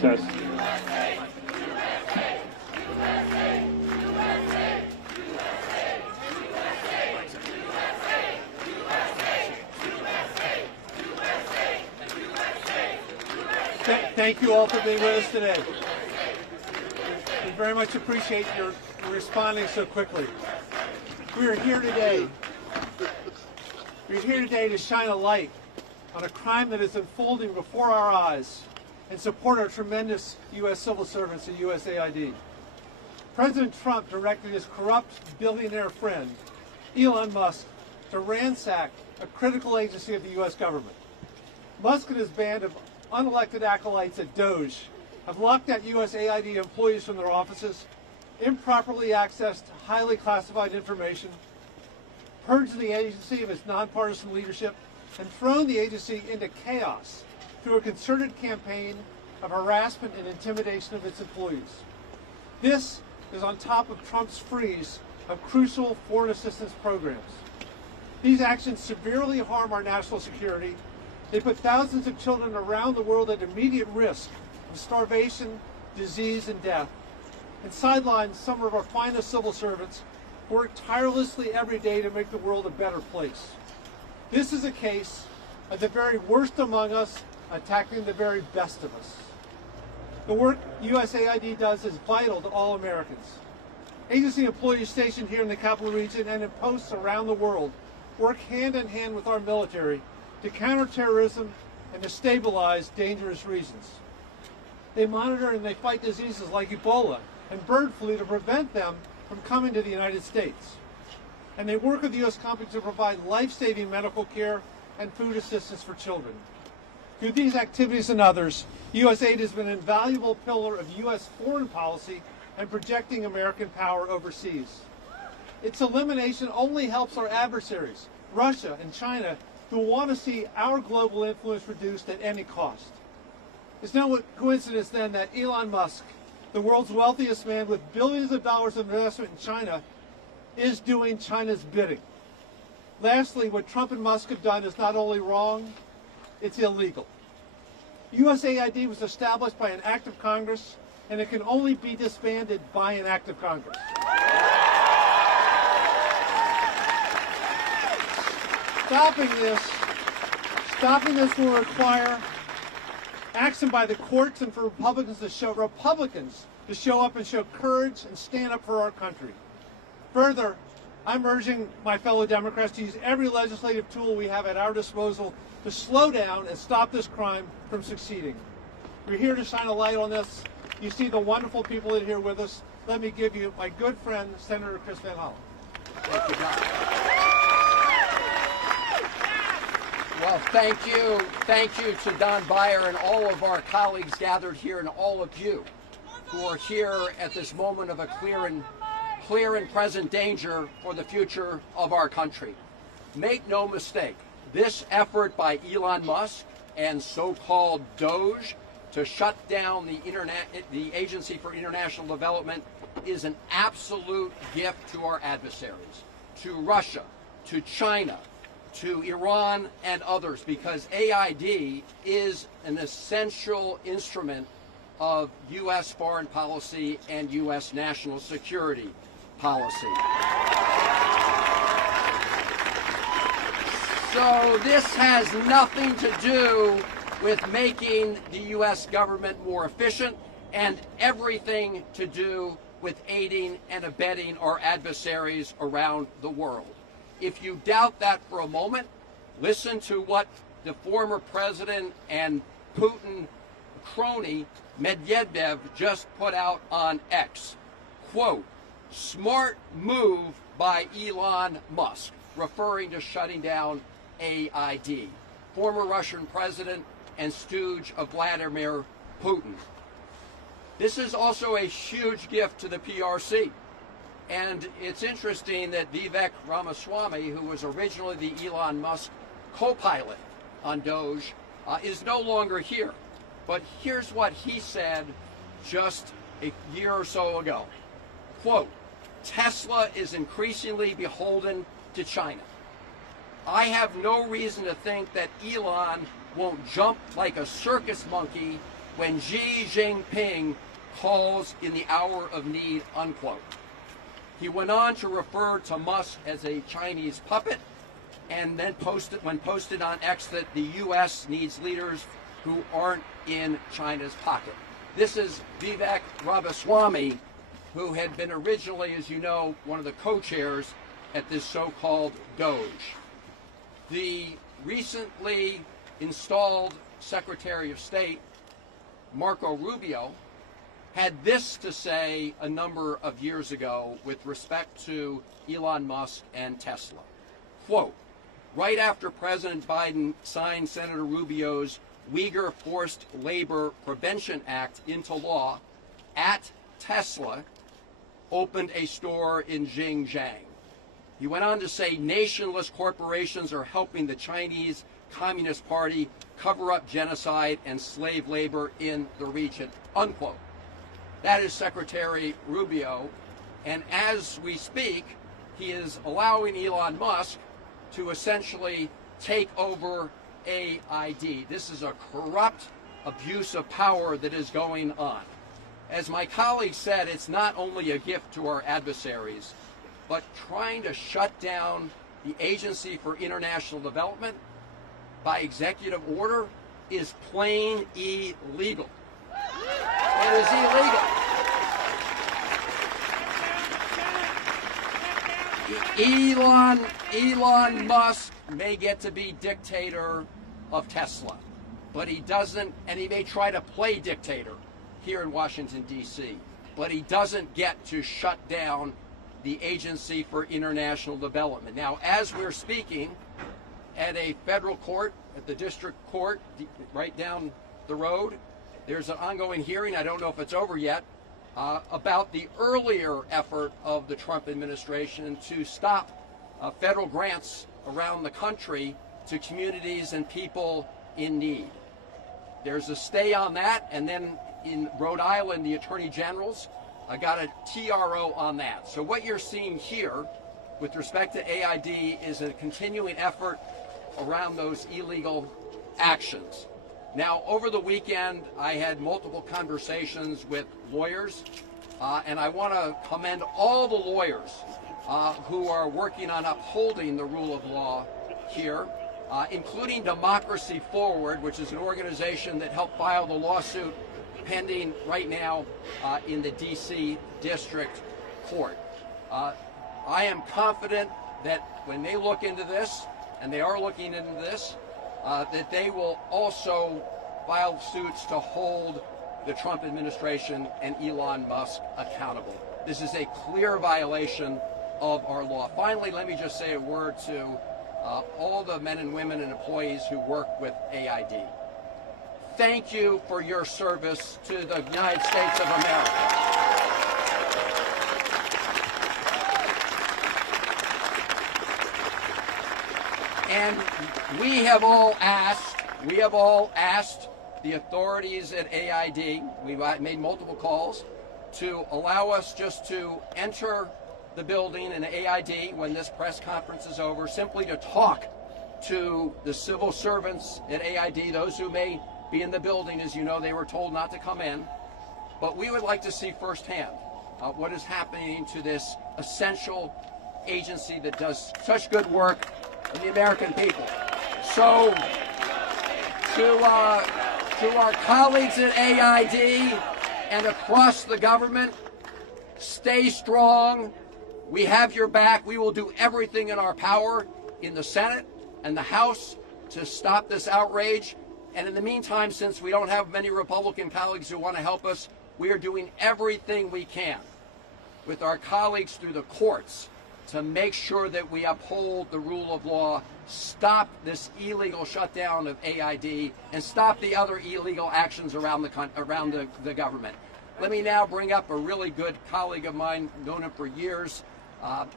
Test. Thank you all for being with us today. We very much appreciate your responding so quickly. We are here today. We're here today to shine a light on a crime that is unfolding before our eyes and support our tremendous U.S. civil servants at USAID. President Trump directed his corrupt billionaire friend, Elon Musk, to ransack a critical agency of the U.S. government. Musk and his band of unelected acolytes at DOJ have locked out USAID employees from their offices, improperly accessed highly classified information, purged the agency of its nonpartisan leadership, and thrown the agency into chaos through a concerted campaign of harassment and intimidation of its employees. This is on top of Trump's freeze of crucial foreign assistance programs. These actions severely harm our national security. They put thousands of children around the world at immediate risk of starvation, disease, and death, and sideline some of our finest civil servants who work tirelessly every day to make the world a better place. This is a case of the very worst among us attacking the very best of us. The work USAID does is vital to all Americans. Agency employees stationed here in the capital region and in posts around the world work hand in hand with our military to counter terrorism and to stabilize dangerous regions. They monitor and they fight diseases like Ebola and bird flu to prevent them from coming to the United States. And they work with the U.S. companies to provide life-saving medical care and food assistance for children. Through these activities and others, USAID has been an invaluable pillar of U.S. foreign policy and projecting American power overseas. Its elimination only helps our adversaries, Russia and China, who want to see our global influence reduced at any cost. It's no coincidence then that Elon Musk, the world's wealthiest man with billions of dollars of investment in China, is doing China's bidding. Lastly, what Trump and Musk have done is not only wrong, it's illegal. USAID was established by an act of Congress, and it can only be disbanded by an act of Congress. Stopping this will require action by the courts and for Republicans to show up and show courage and stand up for our country. Further, I'm urging my fellow Democrats to use every legislative tool we have at our disposal to slow down and stop this crime from succeeding. We're here to shine a light on this. You see the wonderful people that are here with us. Let me give you my good friend, Senator Chris Van Hollen. Thank you, Don. Well, thank you to Don Beyer and all of our colleagues gathered here, and all of you who are here at this moment of a clear and present danger for the future of our country. Make no mistake, this effort by Elon Musk and so-called DOGE to shut down the Agency for International Development is an absolute gift to our adversaries, to Russia, to China, to Iran and others, because AID is an essential instrument of U.S. foreign policy and U.S. national security policy. So this has nothing to do with making the U.S. government more efficient, and everything to do with aiding and abetting our adversaries around the world. If you doubt that for a moment, listen to what the former president and Putin crony Medvedev just put out on X. Quote, "Smart move by Elon Musk," referring to shutting down AID. Former Russian president and stooge of Vladimir Putin. This is also a huge gift to the PRC. And it's interesting that Vivek Ramaswamy, who was originally the Elon Musk co-pilot on Doge, is no longer here. But here's what he said just a year or so ago. Quote, "Tesla is increasingly beholden to China. I have no reason to think that Elon won't jump like a circus monkey when Xi Jinping calls in the hour of need," unquote. He went on to refer to Musk as a Chinese puppet, and then posted on X that the U.S. needs leaders who aren't in China's pocket. This is Vivek Ramaswamy, who had been originally, as you know, one of the co-chairs at this so-called Doge. The recently installed Secretary of State, Marco Rubio, had this to say a number of years ago with respect to Elon Musk and Tesla. Quote, "Right after President Biden signed Senator Rubio's Uyghur Forced Labor Prevention Act into law, at Tesla opened a store in Xinjiang." He went on to say nationless corporations are helping the Chinese Communist Party cover up genocide and slave labor in the region, unquote. That is Secretary Rubio, and as we speak, he is allowing Elon Musk to essentially take over AID. This is a corrupt abuse of power that is going on. As my colleague said, it's not only a gift to our adversaries, but trying to shut down the Agency for International Development by executive order is plain illegal. It is illegal. Elon Musk may get to be dictator of Tesla, but he doesn't, and he may try to play dictator here in Washington, D.C., but he doesn't get to shut down the Agency for International Development. Now, as we're speaking, at a federal court, at the district court right down the road, there's an ongoing hearing. I don't know if it's over yet, about the earlier effort of the Trump administration to stop federal grants around the country to communities and people in need. There's a stay on that, and then in Rhode Island, the Attorney General's got a TRO on that. So what you're seeing here with respect to AID is a continuing effort around those illegal actions. Now, over the weekend, I had multiple conversations with lawyers, and I want to commend all the lawyers who are working on upholding the rule of law here, including Democracy Forward, which is an organization that helped file the lawsuit pending right now in the D.C. District Court. I am confident that when they look into this, and they are looking into this, that they will also file suits to hold the Trump administration and Elon Musk accountable. This is a clear violation of our law. Finally, let me just say a word to all the men and women and employees who work with AID. Thank you for your service to the United States of America. And we have all asked the authorities at AID, we've made multiple calls, to allow us just to enter the building in AID when this press conference is over, simply to talk to the civil servants at AID, those who may be in the building. As you know, they were told not to come in. But we would like to see firsthand what is happening to this essential agency that does such good work for the American people. So, to our colleagues at AID and across the government, stay strong. We have your back. We will do everything in our power in the Senate and the House to stop this outrage. And in the meantime, since we don't have many Republican colleagues who want to help us, we are doing everything we can with our colleagues through the courts to make sure that we uphold the rule of law, stop this illegal shutdown of AID, and stop the other illegal actions around the government. Let me now bring up a really good colleague of mine, known him for years.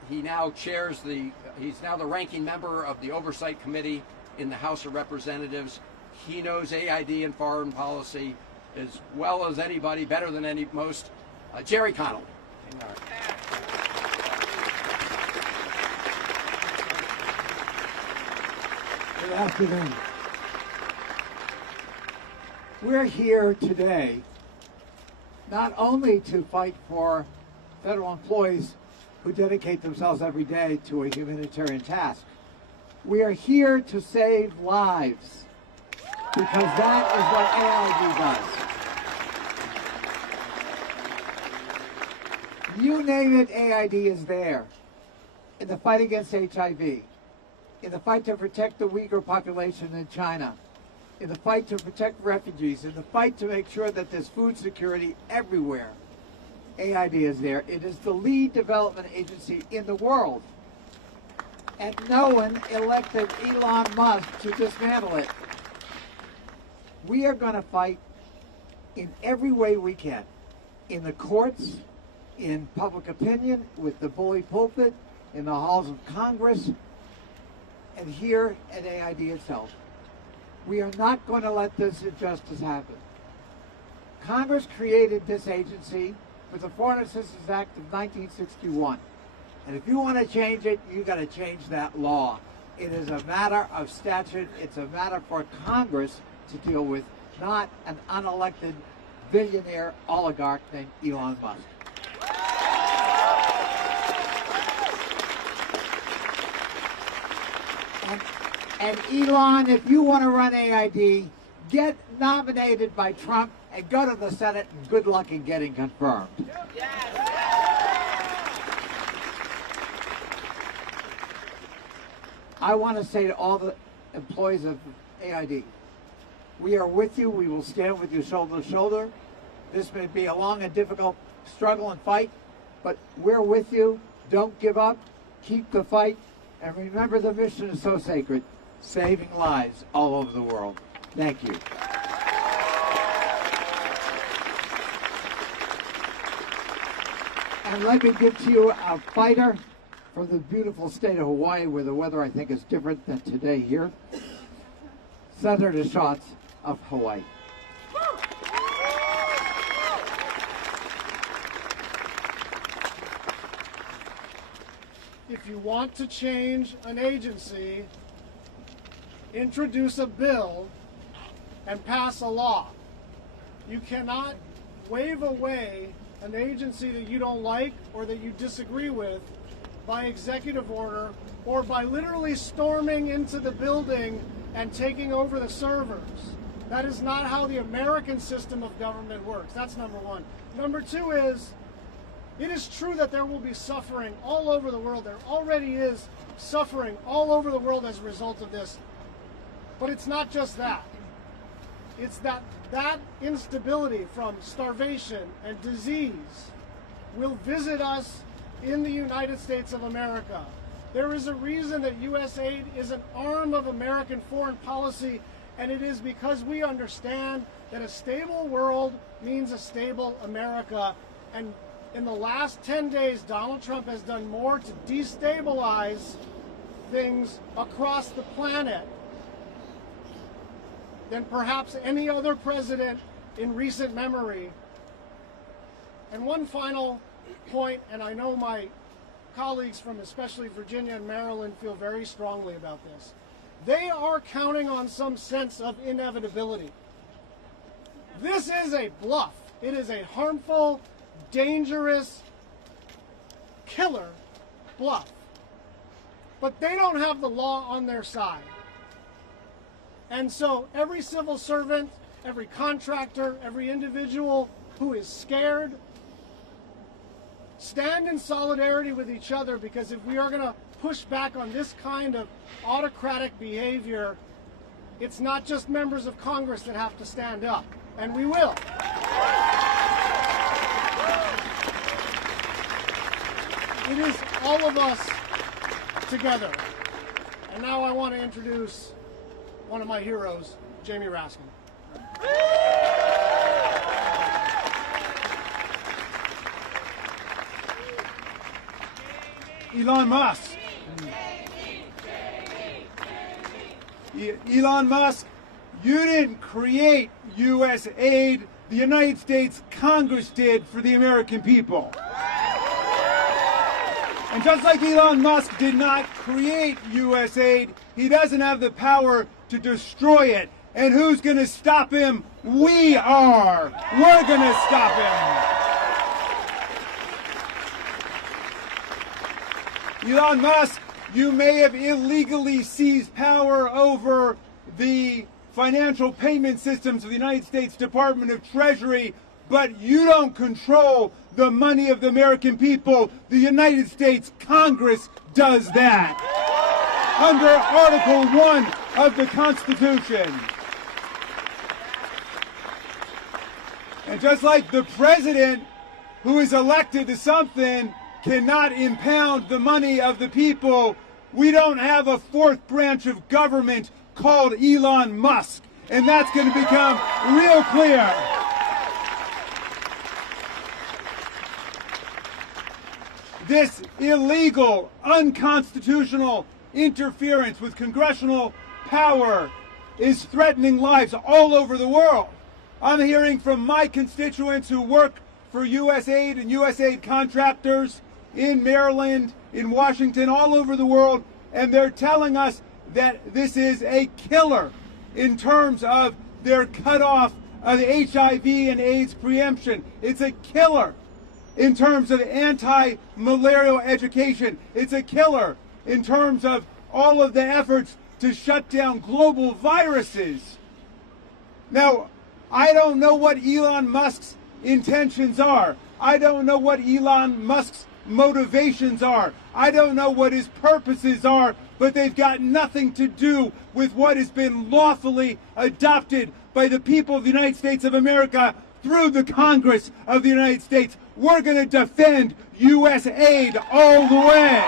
He now he's now the ranking member of the Oversight Committee in the House of Representatives. He knows AID and foreign policy as well as anybody, better than most. Jerry Connell. Good afternoon. We're here today not only to fight for federal employees who dedicate themselves every day to a humanitarian task. We are here to save lives, because that is what AID does. You name it, AID is there. In the fight against HIV, in the fight to protect the Uyghur population in China, in the fight to protect refugees, in the fight to make sure that there's food security everywhere, AID is there. It is the lead development agency in the world. And no one elected Elon Musk to dismantle it. We are going to fight in every way we can. In the courts, in public opinion, with the bully pulpit, in the halls of Congress, and here at AID itself. We are not going to let this injustice happen. Congress created this agency with the Foreign Assistance Act of 1961. And if you want to change it, you got to change that law. It is a matter of statute. It's a matter for Congress to deal with, not an unelected billionaire oligarch named Elon Musk. And Elon, if you want to run AID, get nominated by Trump and go to the Senate, and good luck in getting confirmed. I want to say to all the employees of AID, we are with you. We will stand with you shoulder to shoulder. This may be a long and difficult struggle and fight, but we're with you. Don't give up. Keep the fight. And remember, the mission is so sacred, saving lives all over the world. Thank you. And let me give to you a fighter from the beautiful state of Hawaii, where the weather, I think, is different than today here. Senator Schatz of Hawaii. If you want to change an agency, introduce a bill and pass a law. You cannot wave away an agency that you don't like or that you disagree with by executive order or by literally storming into the building and taking over the servers. That is not how the American system of government works. That's number one. Number two is, it is true that there will be suffering all over the world. There already is suffering all over the world as a result of this. But it's not just that. It's that instability from starvation and disease will visit us in the United States of America. There is a reason that USAID is an arm of American foreign policy, and it is because we understand that a stable world means a stable America. And in the last 10 days, Donald Trump has done more to destabilize things across the planet than perhaps any other president in recent memory. And one final point, and I know my colleagues from especially Virginia and Maryland feel very strongly about this. They are counting on some sense of inevitability. This is a bluff. It is a harmful, dangerous, killer bluff. But they don't have the law on their side. And so every civil servant, every contractor, every individual who is scared, stand in solidarity with each other, because if we are going to push back on this kind of autocratic behavior, it's not just members of Congress that have to stand up, and we will. It is all of us together. And now I want to introduce one of my heroes, Jamie Raskin. Elon Musk. Elon Musk, you didn't create USAID. The United States Congress did for the American people. And just like Elon Musk did not create USAID, he doesn't have the power to destroy it. And who's going to stop him? We are. We're going to stop him. Elon Musk, you may have illegally seized power over the financial payment systems of the United States Department of Treasury, but you don't control the money of the American people. The United States Congress does that under Article 1 of the Constitution. And just like the president, who is elected to something, cannot impound the money of the people, we don't have a fourth branch of government called Elon Musk. And that's going to become real clear. This illegal, unconstitutional interference with congressional power is threatening lives all over the world. I'm hearing from my constituents who work for USAID and USAID contractors in Maryland, in Washington, all over the world, and they're telling us that this is a killer in terms of their cutoff of HIV and AIDS preemption. It's a killer in terms of anti-malarial education. It's a killer in terms of all of the efforts to shut down global viruses. Now, I don't know what Elon Musk's intentions are. I don't know what Elon Musk's motivations are. I don't know what his purposes are, but they've got nothing to do with what has been lawfully adopted by the people of the United States of America through the Congress of the United States. We're going to defend USAID all the way.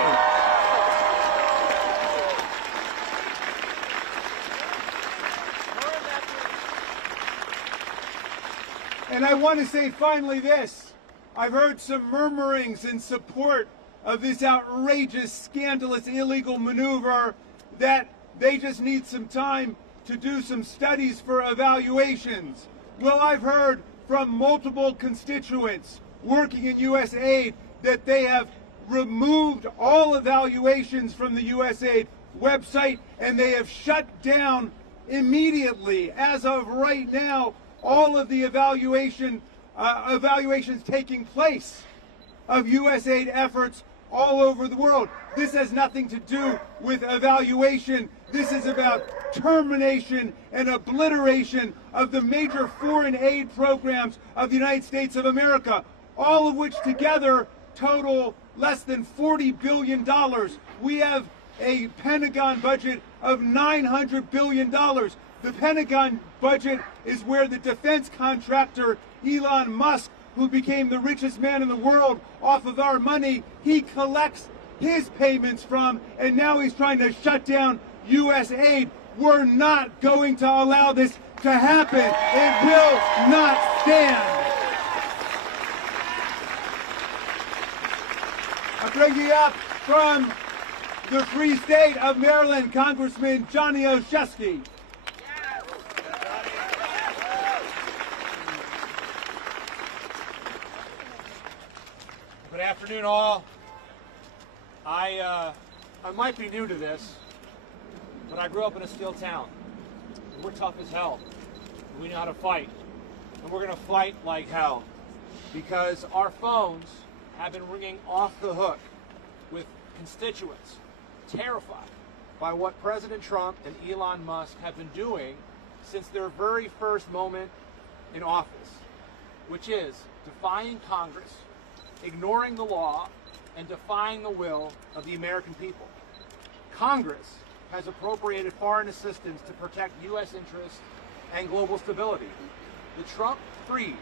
And I want to say finally this. I've heard some murmurings in support of this outrageous, scandalous, illegal maneuver that they just need some time to do some studies for evaluations. Well, I've heard from multiple constituents working in USAID that they have removed all evaluations from the USAID website and they have shut down immediately, as of right now, all of the evaluations taking place of USAID efforts all over the world. This has nothing to do with evaluation. This is about termination and obliteration of the major foreign aid programs of the United States of America, all of which together total less than $40 billion. We have a Pentagon budget of $900 billion. The Pentagon budget is where the defense contractor Elon Musk, who became the richest man in the world off of our money, he collects his payments from, and now he's trying to shut down USAID. We're not going to allow this to happen. It will not stand. I'm bringing up from the Free State of Maryland, Congressman Johnny Olszewski. Good afternoon, all. I might be new to this, but I grew up in a steel town. We're tough as hell. We know how to fight, and we're going to fight like hell, because our phones have been ringing off the hook with constituents terrified by what President Trump and Elon Musk have been doing since their very first moment in office, which is defying Congress, ignoring the law, and defying the will of the American people. Congress has appropriated foreign assistance to protect U.S. interests and global stability. The Trump freeze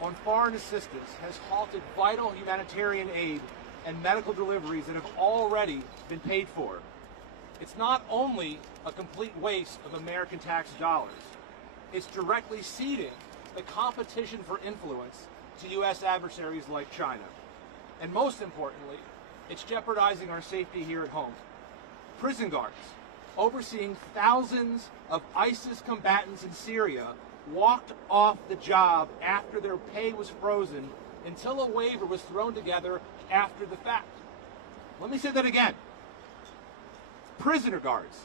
on foreign assistance has halted vital humanitarian aid and medical deliveries that have already been paid for. It's not only a complete waste of American tax dollars, it's directly ceding the competition for influence to U.S. adversaries like China. And most importantly, it's jeopardizing our safety here at home. Prison guards, overseeing thousands of ISIS combatants in Syria, walked off the job after their pay was frozen until a waiver was thrown together after the fact. Let me say that again. Prisoner guards,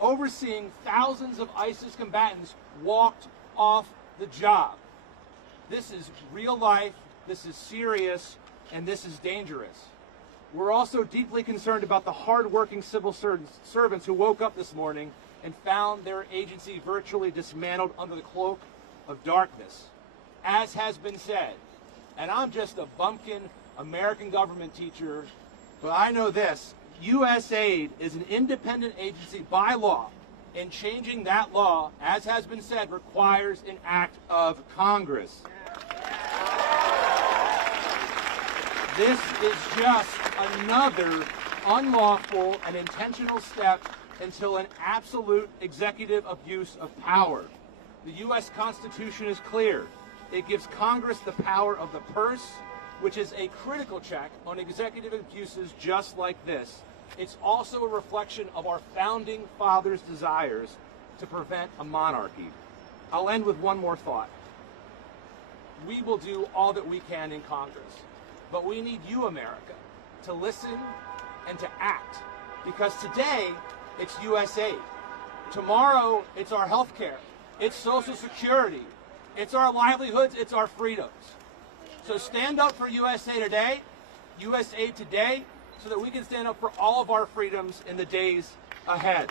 overseeing thousands of ISIS combatants, walked off the job. This is real life, this is serious, and this is dangerous. We're also deeply concerned about the hard-working civil servants who woke up this morning and found their agency virtually dismantled under the cloak of darkness. As has been said, and I'm just a bumpkin American government teacher, but I know this, USAID is an independent agency by law, and changing that law, as has been said, requires an act of Congress. This is just another unlawful and intentional step until an absolute executive abuse of power. The U.S. Constitution is clear. It gives Congress the power of the purse, which is a critical check on executive abuses just like this. It's also a reflection of our founding fathers' desires to prevent a monarchy. I'll end with one more thought. We will do all that we can in Congress, but we need you, America, to listen and to act, because today it's USAID. Tomorrow it's our health care, it's Social Security, it's our livelihoods, it's our freedoms. So stand up for USAID today, so that we can stand up for all of our freedoms in the days ahead.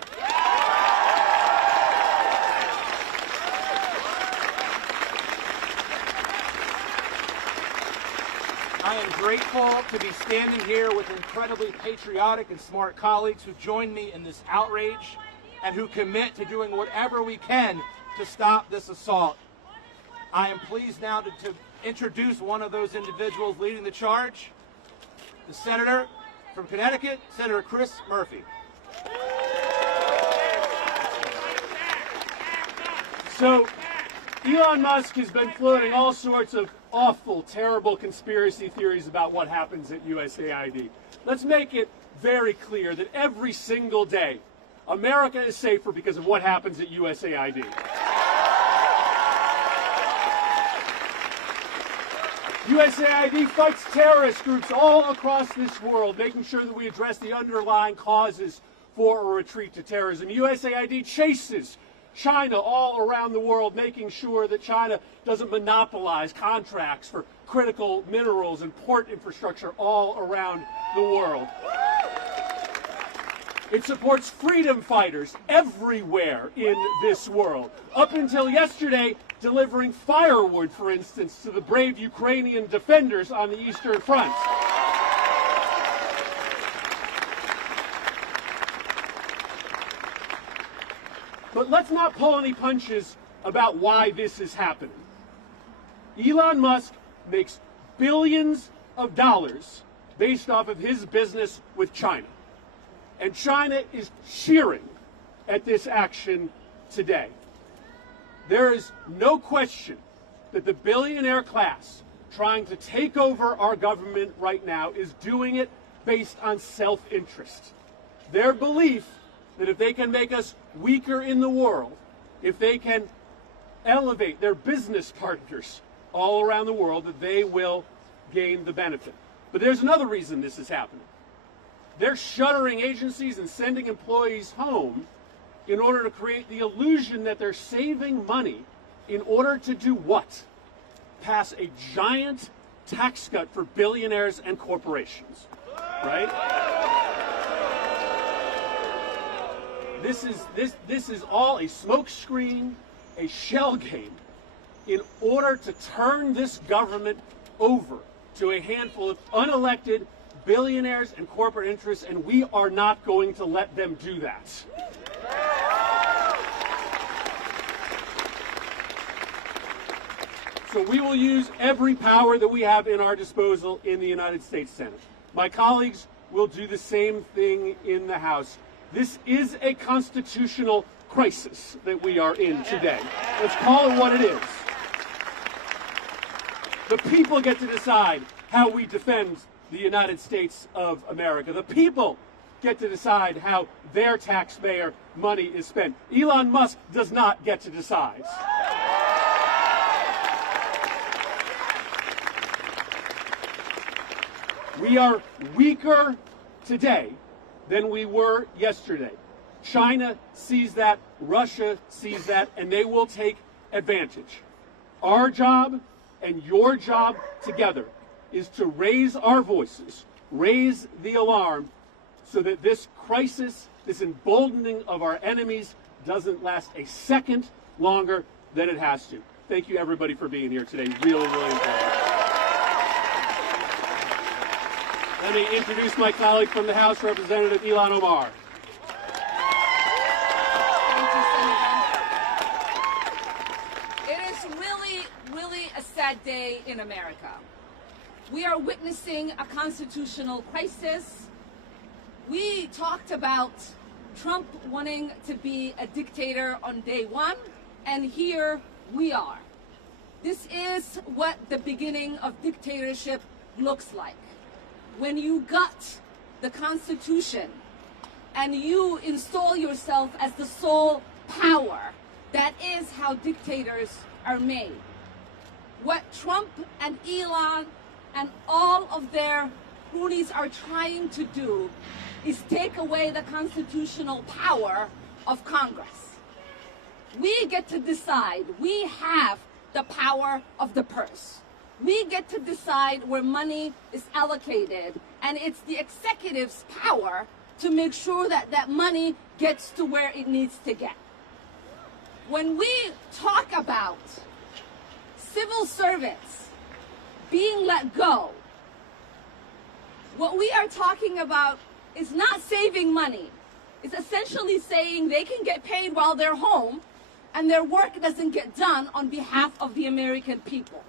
I am grateful to be standing here with incredibly patriotic and smart colleagues who join me in this outrage and who commit to doing whatever we can to stop this assault. I am pleased now to introduce one of those individuals leading the charge, the Senator from Connecticut, Senator Chris Murphy. So, Elon Musk has been floating all sorts of awful, terrible conspiracy theories about what happens at USAID. Let's make it very clear that every single day, America is safer because of what happens at USAID. USAID fights terrorist groups all across this world, making sure that we address the underlying causes for a retreat to terrorism. USAID chases China all around the world, making sure that China doesn't monopolize contracts for critical minerals and port infrastructure all around the world. It supports freedom fighters everywhere in this world. Up until yesterday, delivering firewood, for instance, to the brave Ukrainian defenders on the Eastern Front. But let's not pull any punches about why this is happening. Elon Musk makes billions of dollars based off of his business with China. And China is cheering at this action today. There is no question that the billionaire class trying to take over our government right now is doing it based on self-interest. Their belief that if they can make us weaker in the world, if they can elevate their business partners all around the world, that they will gain the benefit. But there's another reason this is happening. They're shuttering agencies and sending employees home in order to create the illusion that they're saving money in order to do what? Pass a giant tax cut for billionaires and corporations, right? This is all a smokescreen, a shell game, in order to turn this government over to a handful of unelected billionaires and corporate interests, and we are not going to let them do that. So we will use every power that we have in our disposal in the United States Senate. My colleagues will do the same thing in the House. This is a constitutional crisis that we are in today. Let's call it what it is. The people get to decide how we defend the United States of America. The people get to decide how their taxpayer money is spent. Elon Musk does not get to decide. We are weaker today than we were yesterday. China sees that, Russia sees that, and they will take advantage. Our job and your job together is to raise our voices, raise the alarm, so that this crisis, this emboldening of our enemies, doesn't last a second longer than it has to. Thank you, everybody, for being here today. Really, really important. Let me introduce my colleague from the House, Representative Ilhan Omar. It is really a sad day in America. We are witnessing a constitutional crisis. We talked about Trump wanting to be a dictator on day one, and here we are. This is what the beginning of dictatorship looks like. When you gut the Constitution and you install yourself as the sole power, that is how dictators are made. What Trump and Elon and all of their cronies are trying to do is take away the constitutional power of Congress. We get to decide. We have the power of the purse. We get to decide where money is allocated, and it's the executive's power to make sure that that money gets to where it needs to get. When we talk about civil servants being let go, what we are talking about is not saving money. It's essentially saying they can get paid while they're home and their work doesn't get done on behalf of the American people.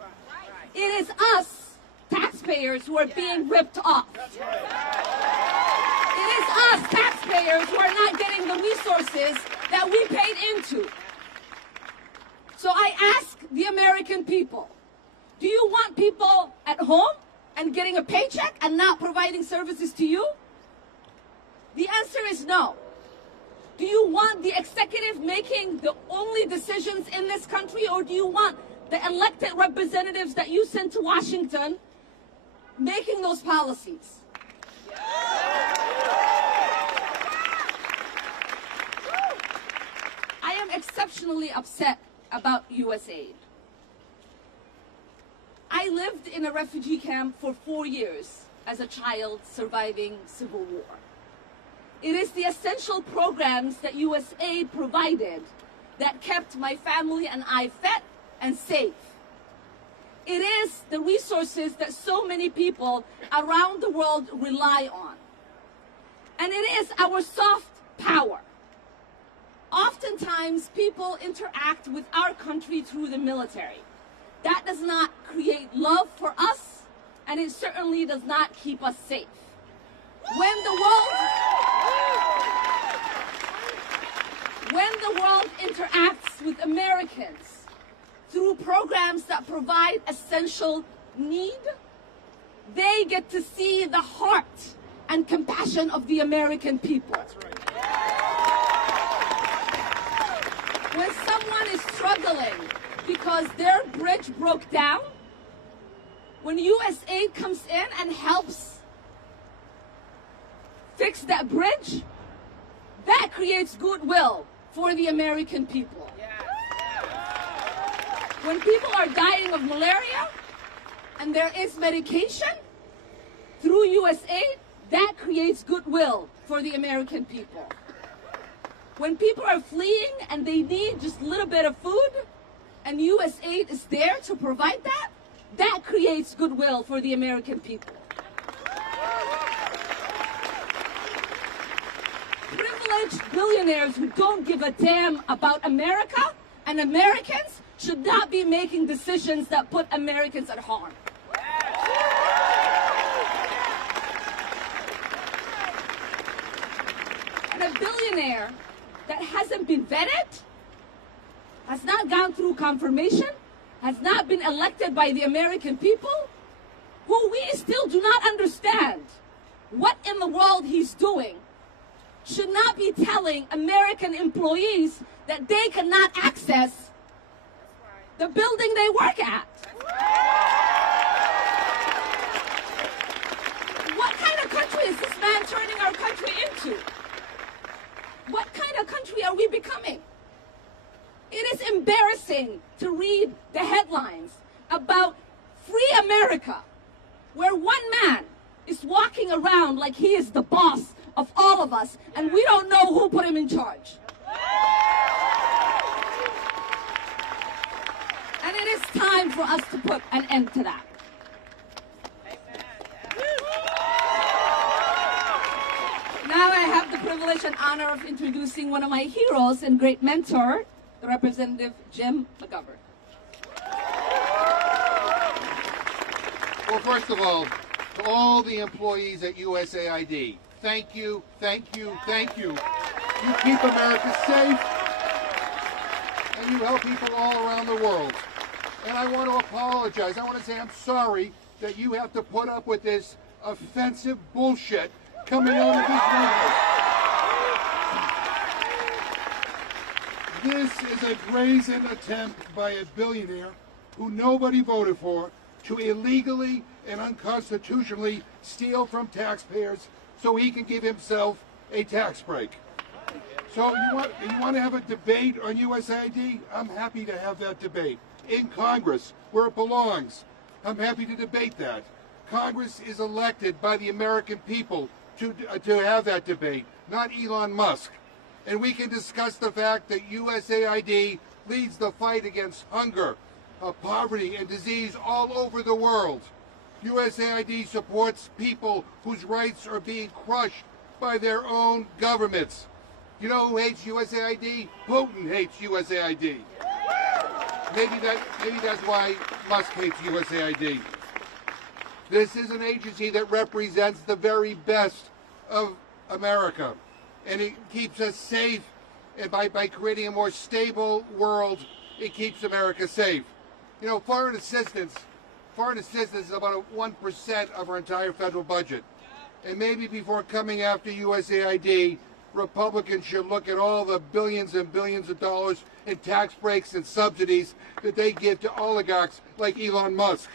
It is us, taxpayers, who are being ripped off. It is us, taxpayers, who are not getting the resources that we paid into. So I ask the American people, Do you want people at home and getting a paycheck and not providing services to you? The answer is no. Do you want the executive making the only decisions in this country, or do you want the elected representatives that you send to Washington making those policies? I am exceptionally upset about USAID. I lived in a refugee camp for 4 years as a child surviving civil war. It is the essential programs that USAID provided that kept my family and I fed and safe. It is the resources that so many people around the world rely on. And it is our soft power. Oftentimes, people interact with our country through the military. That does not create love for us, and it certainly does not keep us safe. When the world interacts with Americans through programs that provide essential need, they get to see the heart and compassion of the American people. That's right. When someone is struggling because their bridge broke down, when USAID comes in and helps fix that bridge, that creates goodwill for the American people. When people are dying of malaria and there is medication through USAID, that creates goodwill for the American people. When people are fleeing and they need just a little bit of food and USAID is there to provide that, that creates goodwill for the American people. Privileged billionaires who don't give a damn about America and Americans should not be making decisions that put Americans at harm. And a billionaire that hasn't been vetted, has not gone through confirmation, has not been elected by the American people, who we still do not understand what in the world he's doing, should not be telling American employees that they cannot access the building they work at. What kind of country is this man turning our country into? What kind of country are we becoming? It is embarrassing to read the headlines about free America, where one man is walking around like he is the boss of all of us, and we don't know who put him in charge. And it is time for us to put an end to that. Now I have the privilege and honor of introducing one of my heroes and great mentor, the Representative Jim McGovern. Well, first of all, to all the employees at USAID, thank you, thank you, thank you. You keep America safe, and you help people all around the world. And I want to apologize. I want to say I'm sorry that you have to put up with this offensive bullshit coming out of this White House. This is a brazen attempt by a billionaire who nobody voted for to illegally and unconstitutionally steal from taxpayers so he can give himself a tax break. So you want to have a debate on USAID? I'm happy to have that debate in Congress where it belongs. I'm happy to debate that. Congress is elected by the American people to have that debate, not Elon Musk. And we can discuss the fact that USAID leads the fight against hunger, poverty, and disease all over the world. USAID supports people whose rights are being crushed by their own governments. You know who hates USAID? Putin hates USAID. Maybe that's why Musk hates USAID. This is an agency that represents the very best of America, and it keeps us safe. And by creating a more stable world, it keeps America safe. You know, foreign assistance foreign assistance is about 1% of our entire federal budget. And maybe before coming after USAID, Republicans should look at all the billions and billions of dollars in tax breaks and subsidies that they give to oligarchs like Elon Musk.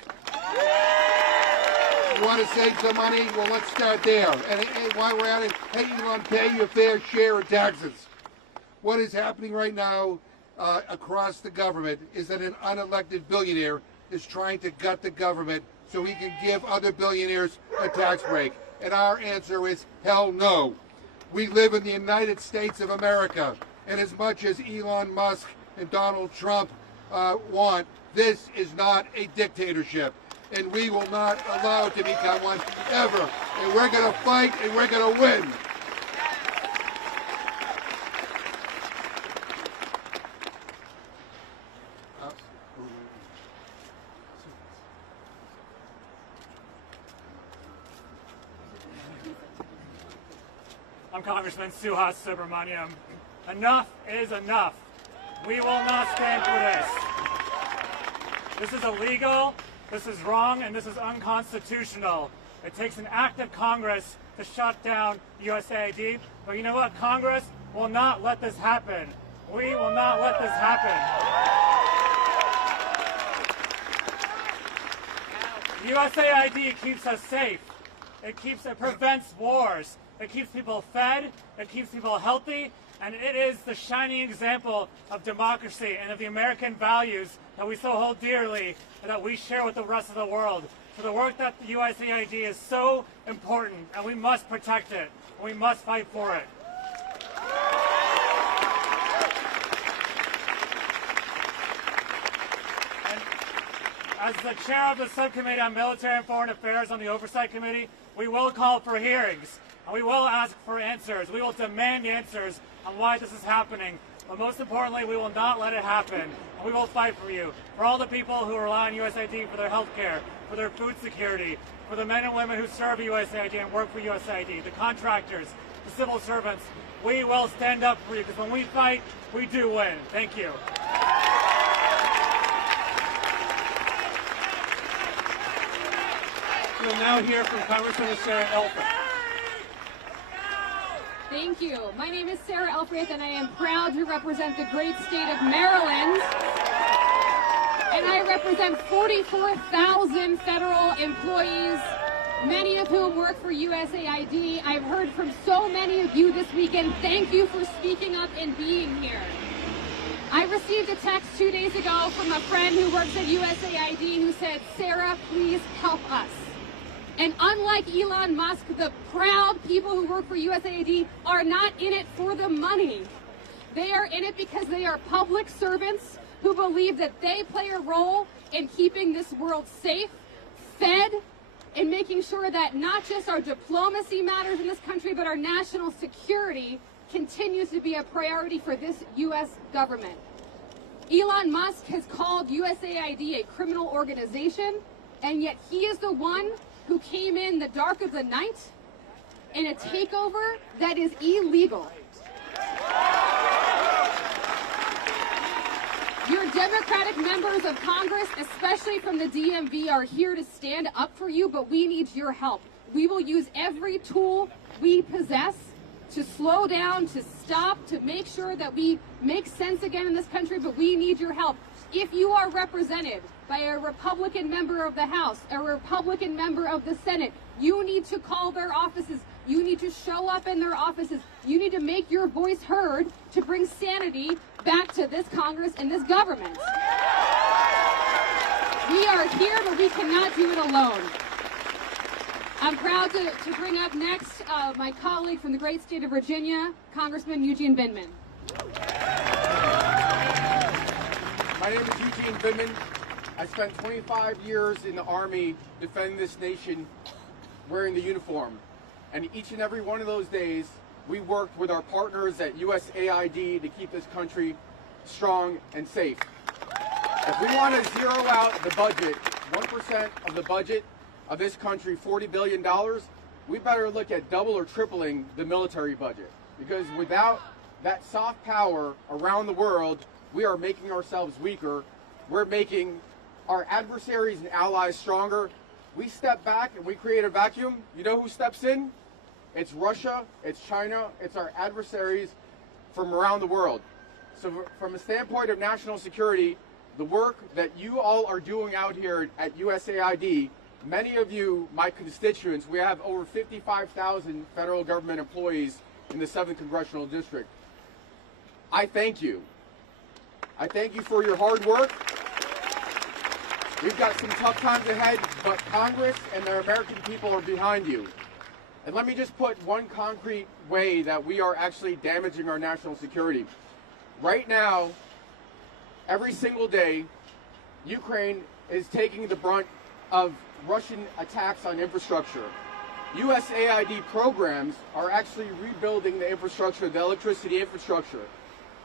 You want to save some money? Well, let's start there. And while we're at it, hey, Elon, pay your fair share of taxes. What is happening right now across the government is that an unelected billionaire is trying to gut the government so he can give other billionaires a tax break. And our answer is hell no. We live in the United States of America, and as much as Elon Musk and Donald Trump want, this is not a dictatorship, and we will not allow it to become one ever. And we're going to fight, and we're going to win. I'm Congressman Suhas Subramaniam. Enough is enough. We will not stand for this. This is illegal, this is wrong, and this is unconstitutional. It takes an act of Congress to shut down USAID, but you know what? Congress will not let this happen. We will not let this happen. USAID keeps us safe. It prevents wars. It keeps people fed, it keeps people healthy, and it is the shining example of democracy and of the American values that we so hold dearly and that we share with the rest of the world. So the work that the USAID is so important, and we must protect it, and we must fight for it. And as the chair of the Subcommittee on Military and Foreign Affairs on the Oversight Committee, we will call for hearings. And we will ask for answers. We will demand answers on why this is happening. But most importantly, we will not let it happen. And we will fight for you, for all the people who rely on USAID for their health care, for their food security, for the men and women who serve USAID and work for USAID, the contractors, the civil servants. We will stand up for you, because when we fight, we do win. Thank you. We'll now hear from Congresswoman Sarah Elfreth. Thank you. My name is Sarah Elfreth, and I am proud to represent the great state of Maryland. And I represent 44,000 federal employees, many of whom work for USAID. I've heard from so many of you this weekend. Thank you for speaking up and being here. I received a text 2 days ago from a friend who works at USAID who said, "Sarah, please help us." And unlike Elon Musk, the proud people who work for USAID are not in it for the money. They are in it because they are public servants who believe that they play a role in keeping this world safe, fed, and making sure that not just our diplomacy matters in this country, but our national security continues to be a priority for this U.S. government. Elon Musk has called USAID a criminal organization, and yet he is the one who came in the dark of the night in a takeover that is illegal. Your Democratic members of Congress, especially from the DMV, are here to stand up for you, but we need your help. We will use every tool we possess to slow down, to stop, to make sure that we make sense again in this country, but we need your help. If you are represented by a Republican member of the House, a Republican member of the Senate, you need to call their offices. You need to show up in their offices. You need to make your voice heard to bring sanity back to this Congress and this government. We are here, but we cannot do it alone. I'm proud to bring up next my colleague from the great state of Virginia, Congressman Eugene Binman. My name is Eugene Binman. I spent 25 years in the Army defending this nation wearing the uniform. And each and every one of those days, we worked with our partners at USAID to keep this country strong and safe. If we want to zero out the budget, 1% of the budget of this country, $40 billion, we better look at double or tripling the military budget. Because without that soft power around the world, we are making ourselves weaker. We're making our adversaries and allies stronger, we step back and we create a vacuum. You know who steps in? It's Russia, it's China, it's our adversaries from around the world. So from a standpoint of national security, the work that you all are doing out here at USAID, many of you, my constituents, we have over 55,000 federal government employees in the 7th Congressional District. I thank you. I thank you for your hard work. We've got some tough times ahead, but Congress and the American people are behind you. And let me just put one concrete way that we are actually damaging our national security. Right now, every single day, Ukraine is taking the brunt of Russian attacks on infrastructure. USAID programs are actually rebuilding the infrastructure, the electricity infrastructure.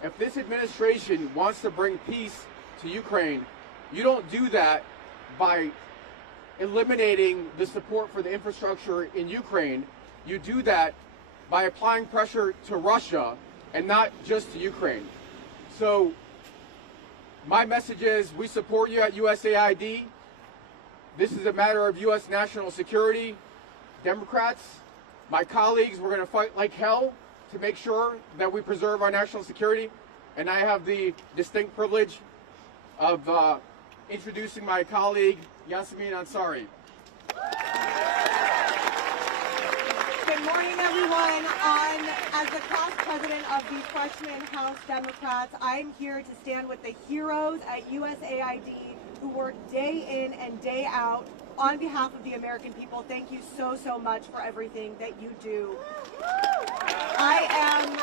If this administration wants to bring peace to Ukraine, you don't do that by eliminating the support for the infrastructure in Ukraine. You do that by applying pressure to Russia and not just to Ukraine. So my message is we support you at USAID. This is a matter of U.S. national security. Democrats, my colleagues, we're going to fight like hell to make sure that we preserve our national security. And I have the distinct privilege of introducing my colleague, Yasmin Ansari. Good morning, everyone. As the class president of the freshman House Democrats, I'm here to stand with the heroes at USAID who work day in and day out on behalf of the American people. Thank you so, so much for everything that you do. I am,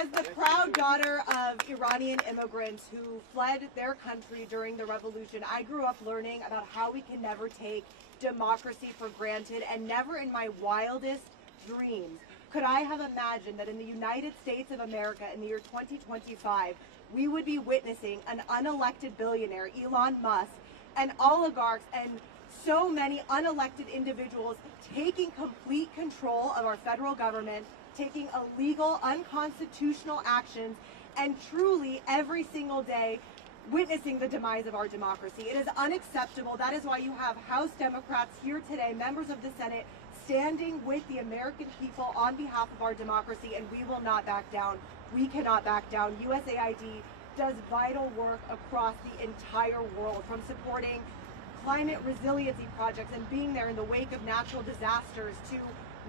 as the proud daughter of Iranian immigrants who fled their country during the revolution, I grew up learning about how we can never take democracy for granted, and never in my wildest dreams could I have imagined that in the United States of America in the year 2025, we would be witnessing an unelected billionaire, Elon Musk, and oligarchs and so many unelected individuals taking complete control of our federal government, taking illegal, unconstitutional actions, and truly every single day witnessing the demise of our democracy. It is unacceptable. That is why you have House Democrats here today, members of the Senate, standing with the American people on behalf of our democracy, and we will not back down. We cannot back down. USAID does vital work across the entire world, from supporting climate resiliency projects and being there in the wake of natural disasters, to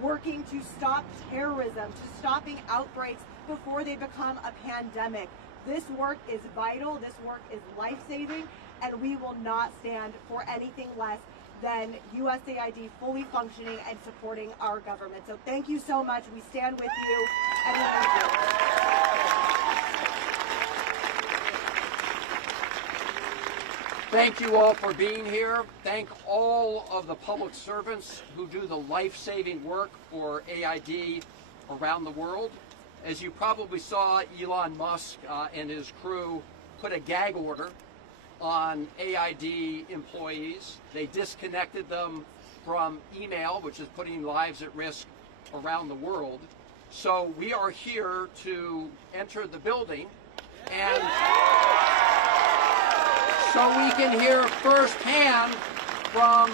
working to stop terrorism, to stopping outbreaks before they become a pandemic. This work is vital, this work is life-saving, and we will not stand for anything less than USAID fully functioning and supporting our government. So thank you so much. We stand with you, and we thank you. Thank you all for being here. Thank all of the public servants who do the life-saving work for AID around the world. As you probably saw, Elon Musk and his crew put a gag order on AID employees. They disconnected them from email, which is putting lives at risk around the world. So we are here to enter the building, and so we can hear firsthand from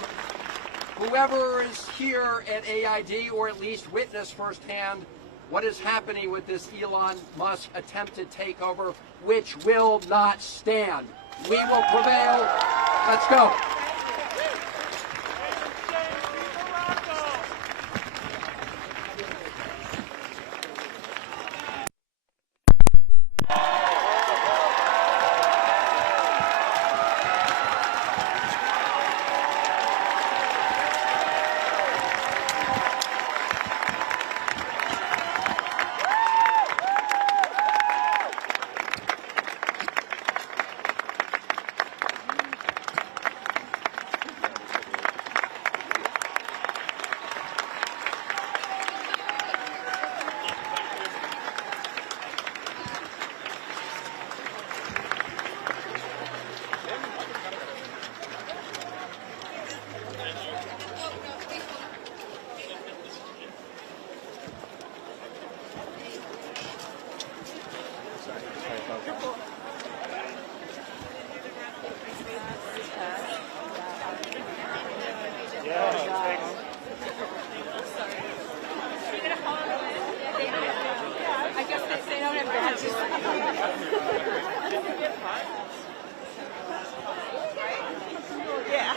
whoever is here at AID, or at least witness firsthand what is happening with this Elon Musk attempted takeover, which will not stand. We will prevail. Let's go. I guess they don't have badges. Yeah.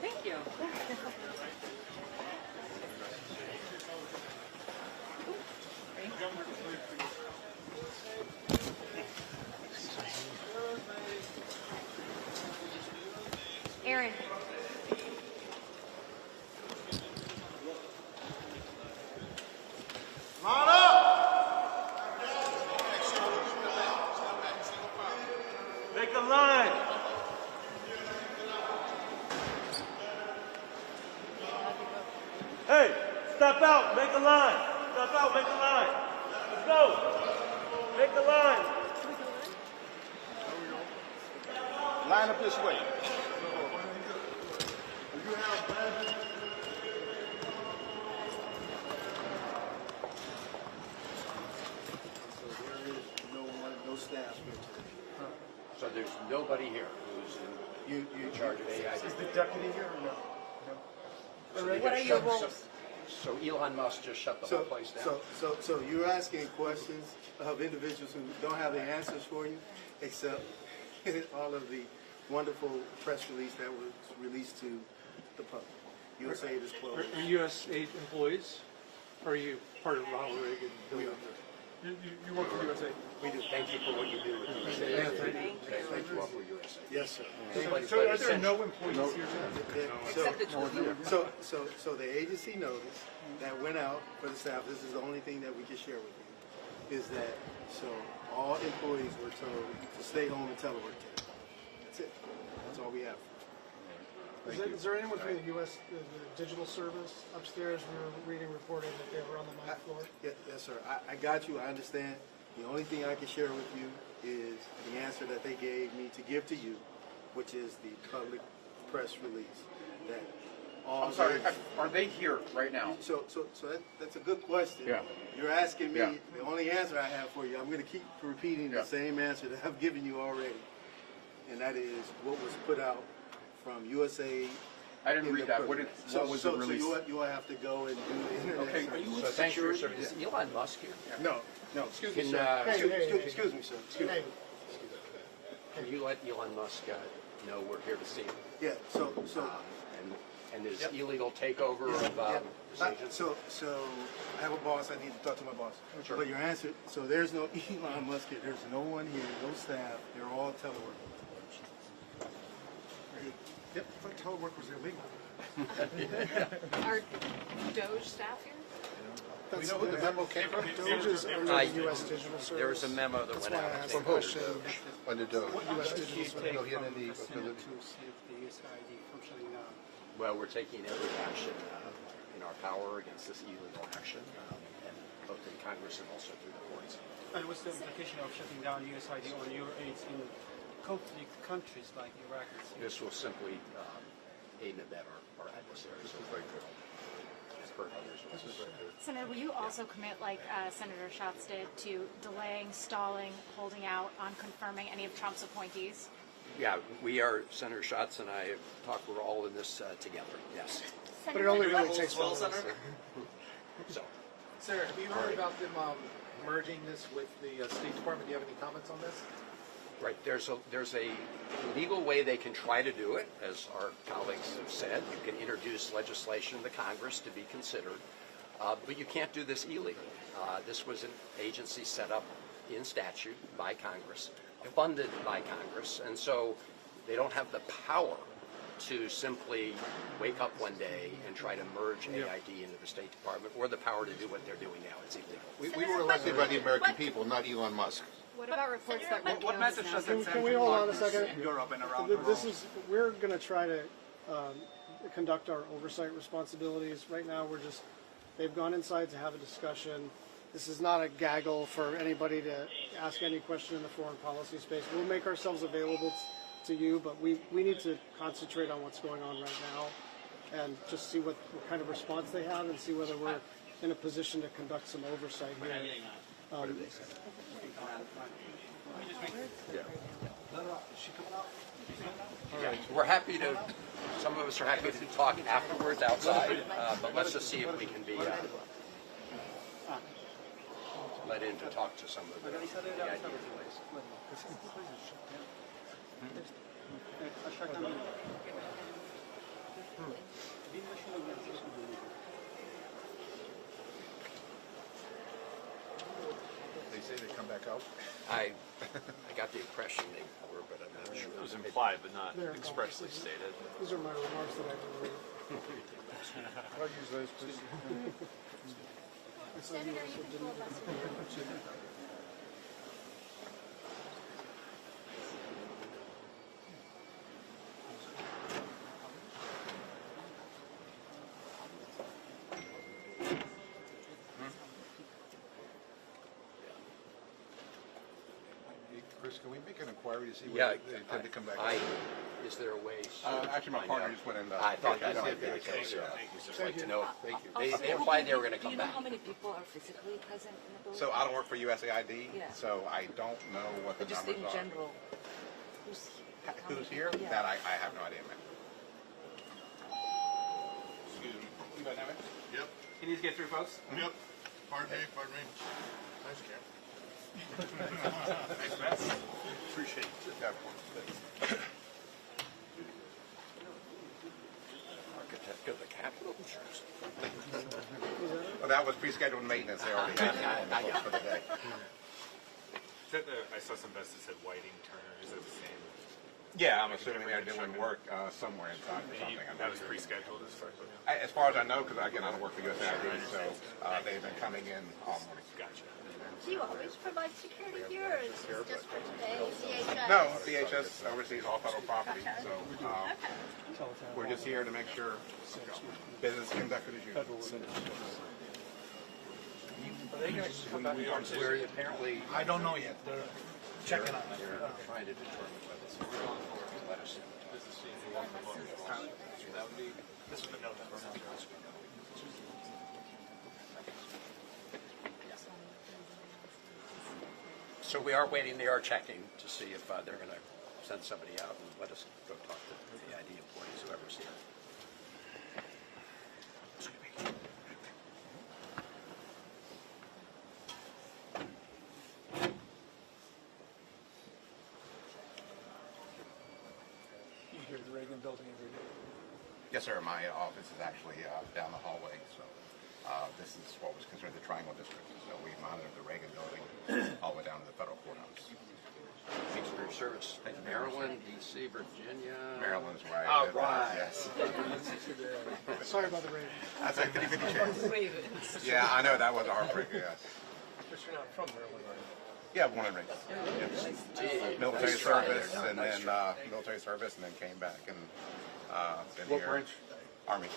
Thank you. Aaron. Make a line. Hey, step out, make a line. Step out, make a line. Let's go. Make a line. Line up this way. No staff here today. So there's nobody here who's in charge of AID. Is the deputy here or no? So No. they What just are your shut- roles? So Elon Musk just shut the whole place down. So you're asking questions of individuals who don't have the answers for you, except all of the wonderful press release that was released to the public. USAID is closed. Are USAID employees? Or are you part of Ronald Reagan? We are. You work for USAID? We do. Thank you for what you do with USAID. Yeah, thank you. Thank you all for USAID. Yes, sir. So are there no employees here today? So the agency notice that went out for the staff, this is the only thing that we can share with you, is that, so all employees were told to stay home and telework today. That's it. That's all we have. Is there anyone from the U.S. The digital service upstairs? We were reading, reporting that they were on the ninth floor. Yes, sir. I got you. I understand. The only thing I can share with you is the answer that they gave me to give to you, which is the public press release. That all I'm sorry, they- are they here right now? So that's a good question. Yeah. You're asking me, Yeah. the only answer I have for you, I'm going to keep repeating the same answer that I've given you already. And that is what was put out from USAID. I didn't read that. What was the release? So you will have to go and do the internet. Okay, search. are you So thanks for your service. Is Elon Musk here? No. Excuse me, Can, sir. hey, Excuse me, sir. Excuse me. Can you let Elon Musk know we're here to see him? Yeah. So. And his illegal takeover of this agency? So I have a boss. I need to talk to my boss. Sure. But your answer. So there's no Elon Musk here. There's no one here. No staff. They're all telework. Yep, I thought telework was illegal. Are Doge staff here? We know who the memo came from? Doge is under the U.S. Digital Service. There was a memo that That's went why out. I asked the question. Under Doge. U.S. Digital Service. No, he had any ability. Well, we're taking every action in our power against this illegal action, and both in Congress and also through the courts. And what's the implication of shutting down USAID on your aids in conflict countries like Iraq and Syria? This will simply aid and abet our adversaries. This is very good. Hurt others. This is very good. Senator, will you also commit, like Senator Schatz did, to delaying, stalling, holding out on confirming any of Trump's appointees? Yeah, we are, Senator Schatz and I have talked, we're all in this together, yes. But it only really takes one. So, Sir, have you heard about them merging this with the State Department? Do you have any comments on this? right, there's a legal way they can try to do it, as our colleagues have said. You can introduce legislation to Congress to be considered, but you can't do this illegally. This was an agency set up in statute by Congress, funded by Congress, and so they don't have the power to simply wake up one day and try to merge AID into the State Department, or the power to do what they're doing now. It's illegal. We were elected by the American people, not Elon Musk. What about reports that What message does Can, it send can we to hold on a partners second? in Europe and around the This world? is, we're going to try to conduct our oversight responsibilities. Right now, they've gone inside to have a discussion. This is not a gaggle for anybody to ask any question in the foreign policy space. We'll make ourselves available to you, but we need to concentrate on what's going on right now and just see what kind of response they have and see whether we're in a position to conduct some oversight here. Yeah, we're happy to, some of us are happy to talk afterwards outside, but let's just see if we can be let in to talk to some of the ideas. They say they come back out. I got the impression they were, but I'm not sure. It was implied, but not expressly stated. These are my remarks that I can read. I'll use those, please. Senator, you can filibuster. Chris, can we make an inquiry to see Yeah, whether they intend to come back? Is there a way? Actually, my partner just went in. I thought that might be the case. I'd just like to know. Thank you. They implied they were going to come back. Do you know how many people are physically present in the building? So I don't work for USAID, Yeah. so I don't know what the But just numbers in are. general, Who's here? Yeah. That I have no idea, man. Excuse me. You guys have it? Yep. Can you get through, folks? Yep. Pardon me, pardon me. Nice cap. Nice mess. Appreciate it. Yeah, of course. Architect of the Capitol. Well, that was pre-scheduled maintenance. They already had it for the day. Is that I saw some vests that said Whiting Turner. Is that the same? Yeah, I'm assuming they're doing work somewhere inside or something. That was pre-scheduled as As far far as as I know, because again, I don't work for USAID, so they've been coming in all morning. Gotcha. Do you always provide security here, or is this just for today? DHS? No, DHS oversees all federal property, so we're just here to make sure business is conducted as usual. Are they going to come back? Where apparently. I don't know yet. They're checking on it. They're trying to determine whether it's going forward. Let us know. This is the one for both. That would be. This would be no. So we are waiting, they are checking to see if they're going to send somebody out and let us go talk to the ID employees, whoever's here. You hear the Reagan building every day. Yes, sir. My office is actually down the hallway, so this is what was considered the Triangle District. So we monitor the Reagan building all the way down to the federal courthouse. Thanks for your service. Maryland, D.C., Virginia. Maryland's where I All live. right. Yes. Sorry about the rain. That's a 50-50 chance. Yeah, I know that was a heartbreaker. Yes. But you're not from Maryland, are you? Yeah, born and raised. Yes. Military service, and then military service, and then came back and been What here. branch? Army.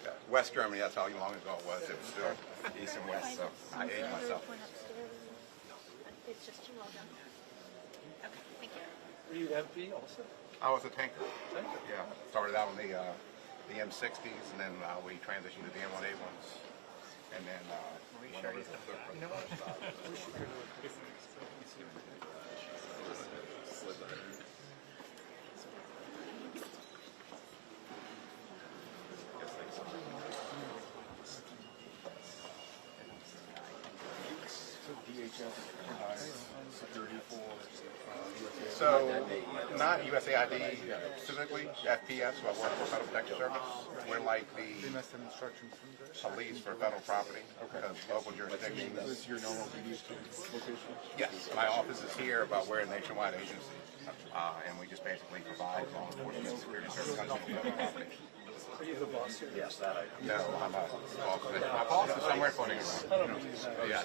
Yeah. West Germany. That's how long ago it was. It was still east and west. So I ate myself. It's just too well done. Okay, thank you. Were you MP also? I was a tanker. Tanker? Yeah. Started out on the M60s, and then we transitioned to the M1A1s, and then went over to the third. You know what? So, not USAID specifically, FPS, who I work for Federal Protective Service. We're like the police for federal property, because local jurisdictions. This is your normal location? Yes, my office is here, but we're a nationwide agency, and we just basically provide law enforcement and security services on federal property. Are you the boss here? Yes, that I know. No, I'm a boss. My boss is somewhere floating around. Yes.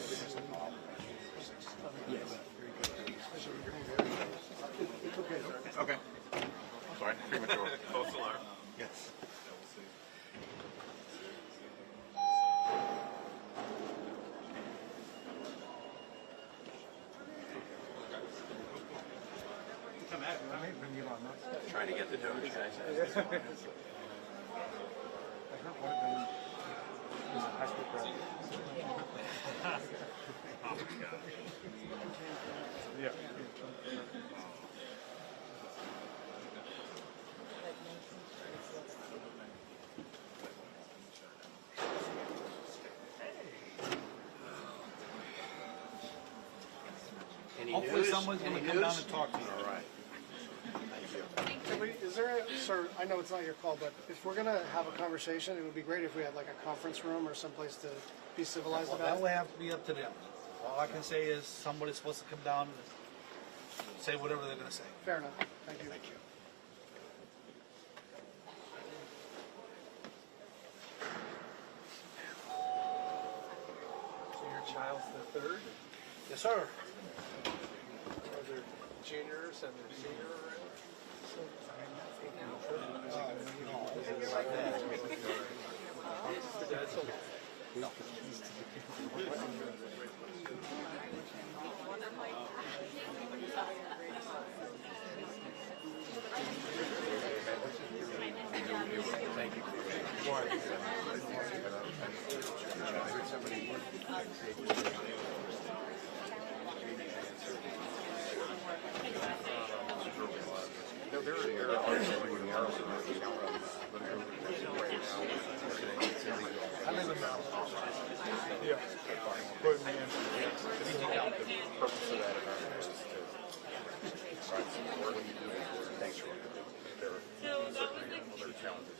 Hopefully someone's going to come down and talk to you. All right. Is there, sir, I know it's not your call, but if we're going to have a conversation, it would be great if we had like a conference room or someplace to be civilized Well, about that it. will have to be up to them. All I can say is somebody's supposed to come down and say whatever they're going to say. Fair enough. Thank you. Thank you. So your child's the third? Yes, sir. Are there juniors and their senior already? Thank you. I live in Maryland. Yeah. Put me in. The purpose of that event is to try to support what you do and make sure that there are other challenges.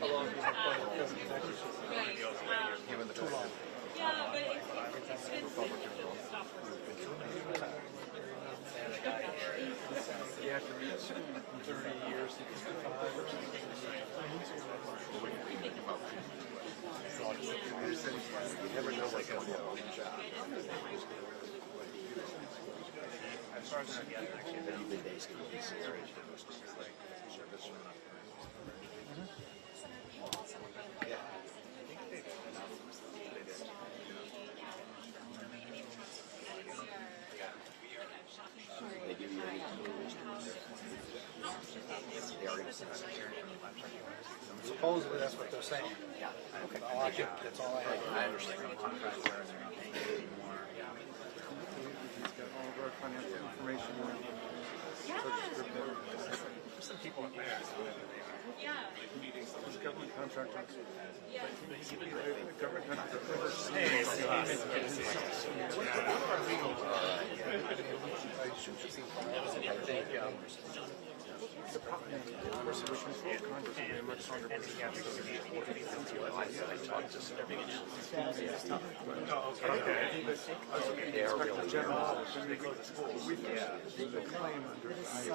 How long do you have planned to come next? Given the fact that Republicans don't You have to reach 30 years to 55 or something. you never know what's going to happen. As far as I get, actually, the days can be They give you any tools. They are going to send us. Supposedly that's what they're saying. Yeah. Okay. That's all I have. I understand. Contract where they're not paying you anymore. He's got all of our financial information. Some people in there. His government contractors. Government contractors. The problem is, of course, we control Congress in a much stronger position. They are real. We the claim under IRS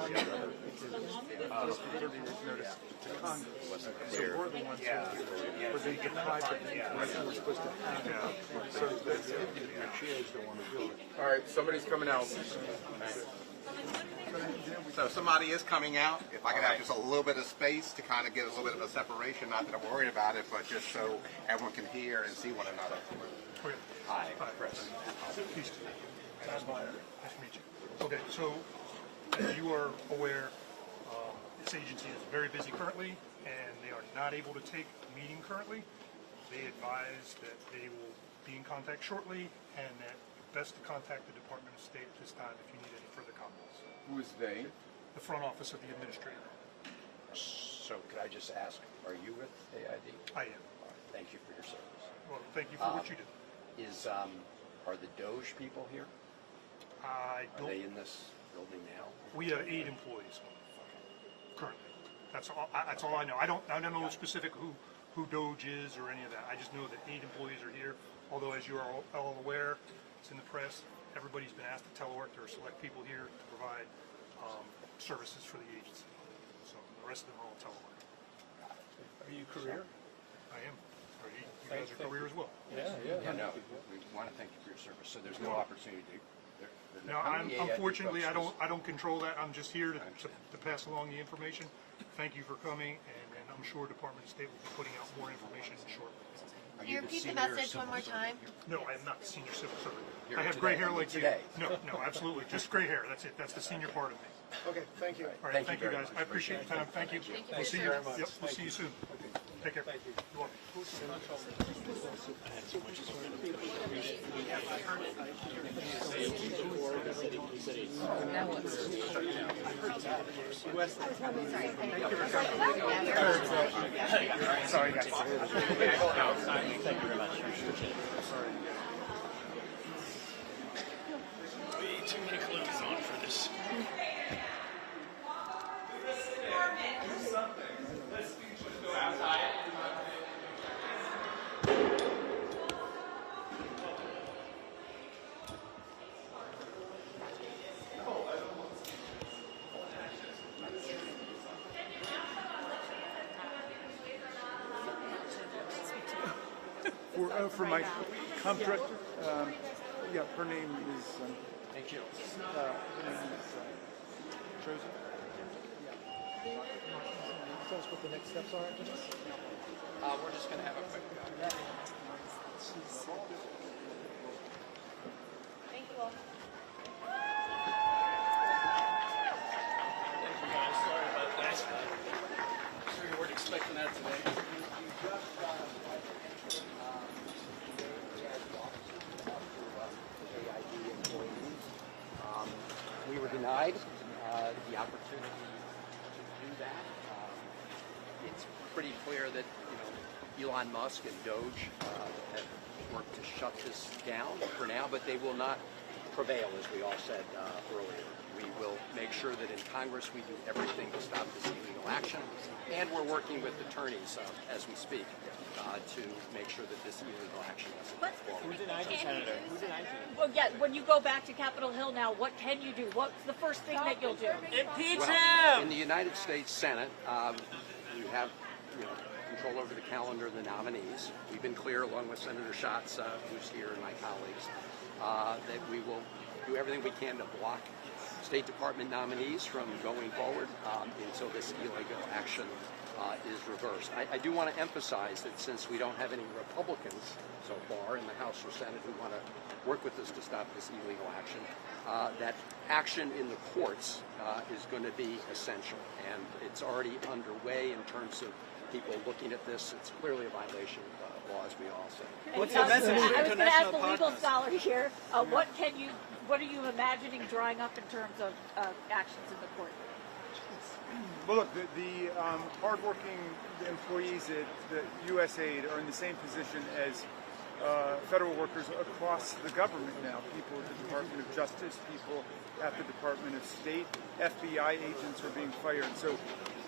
is 30 days notice to Congress. So we're the ones who were being deprived of the information we're supposed to have. So the chairs don't want to do it. All right, somebody's coming out. So somebody is coming out. If I could have just a little bit of space to kind of get a little bit of a separation, not that I'm worried about it, but just so everyone can hear and see one another. Hi, Chris. Nice to meet you. Okay, so as you are aware, this agency is very busy currently, and they are not able to take a meeting currently. They advise that they will be in contact shortly, and that best to contact the Department of State at this time if you need any further comments. Who is they? The front office of the administrator. So could I just ask, are you with AID? I am. All right, thank you for your service. Well, thank you for what you do. Are the Doge people here? I Are don't. they in this building now? We have 8 employees currently. That's all I know. I don't know specific who Doge is or any of that. I just know that 8 employees are here. Although, as you are all aware, it's in the press. Everybody's been asked to telework. There are select people here to provide services for the agency. So the rest of them are all telework. Are you career? I am. Are you guys are career as well? Yeah, no. We want to thank you for your service. So there's no opportunity to. No, unfortunately, I don't control that. I'm just here to pass along the information. Thank you for coming, and I'm sure Department of State will be putting out more information shortly. Can you repeat the message one more time? No, I am not the senior civil servant. You're I have today. gray hair like Today. you. No, absolutely. Just gray hair. That's it. That's the senior part of me. Okay, thank you. All right, thank you guys. I appreciate your time. Thank you. We'll see you. Yep, we'll see you soon. Take care. Thank you. You're welcome. Sorry, guys. Thank you very much. Way too many clothes on for this. For my comp director, yeah, her name is. Thank you. Her name is Josie. Tell us what the next steps are after this? We're just going to have a quick. Thank you all. Thank you guys. Sorry about that. Sure you weren't expecting that today. We were denied the opportunity to do that. It's pretty clear that Elon Musk and Doge have worked to shut this down for now, but they will not prevail, as we all said earlier. We will make sure that in Congress we do everything to stop this illegal action, and we're working with attorneys as we speak to make sure that this illegal action doesn't go forward. Who denied you, Senator? Who denied you? Well, yeah, when you go back to Capitol Hill now, what can you do? What's the first thing that you'll do? Impeach Well, in the United States Senate, we have control over the calendar of the nominees. We've been clear, along with Senator Schatz, who's here, and my colleagues, that we will do everything we can to block State Department nominees from going forward until this illegal action is reversed. I do want to emphasize that since we don't have any Republicans so far in the House or Senate who want to work with us to stop this illegal action, that action in the courts is going to be essential, and it's already underway in terms of people looking at this. It's clearly a violation of law, as we all say. What's your message to international partners? I was going to ask the legal scholar here, what are you imagining drawing up in terms of actions in the court? Well, look, the hardworking employees at the USAID are in the same position as federal workers across the government now. People at the Department of Justice, people at the Department of State, FBI agents are being fired. So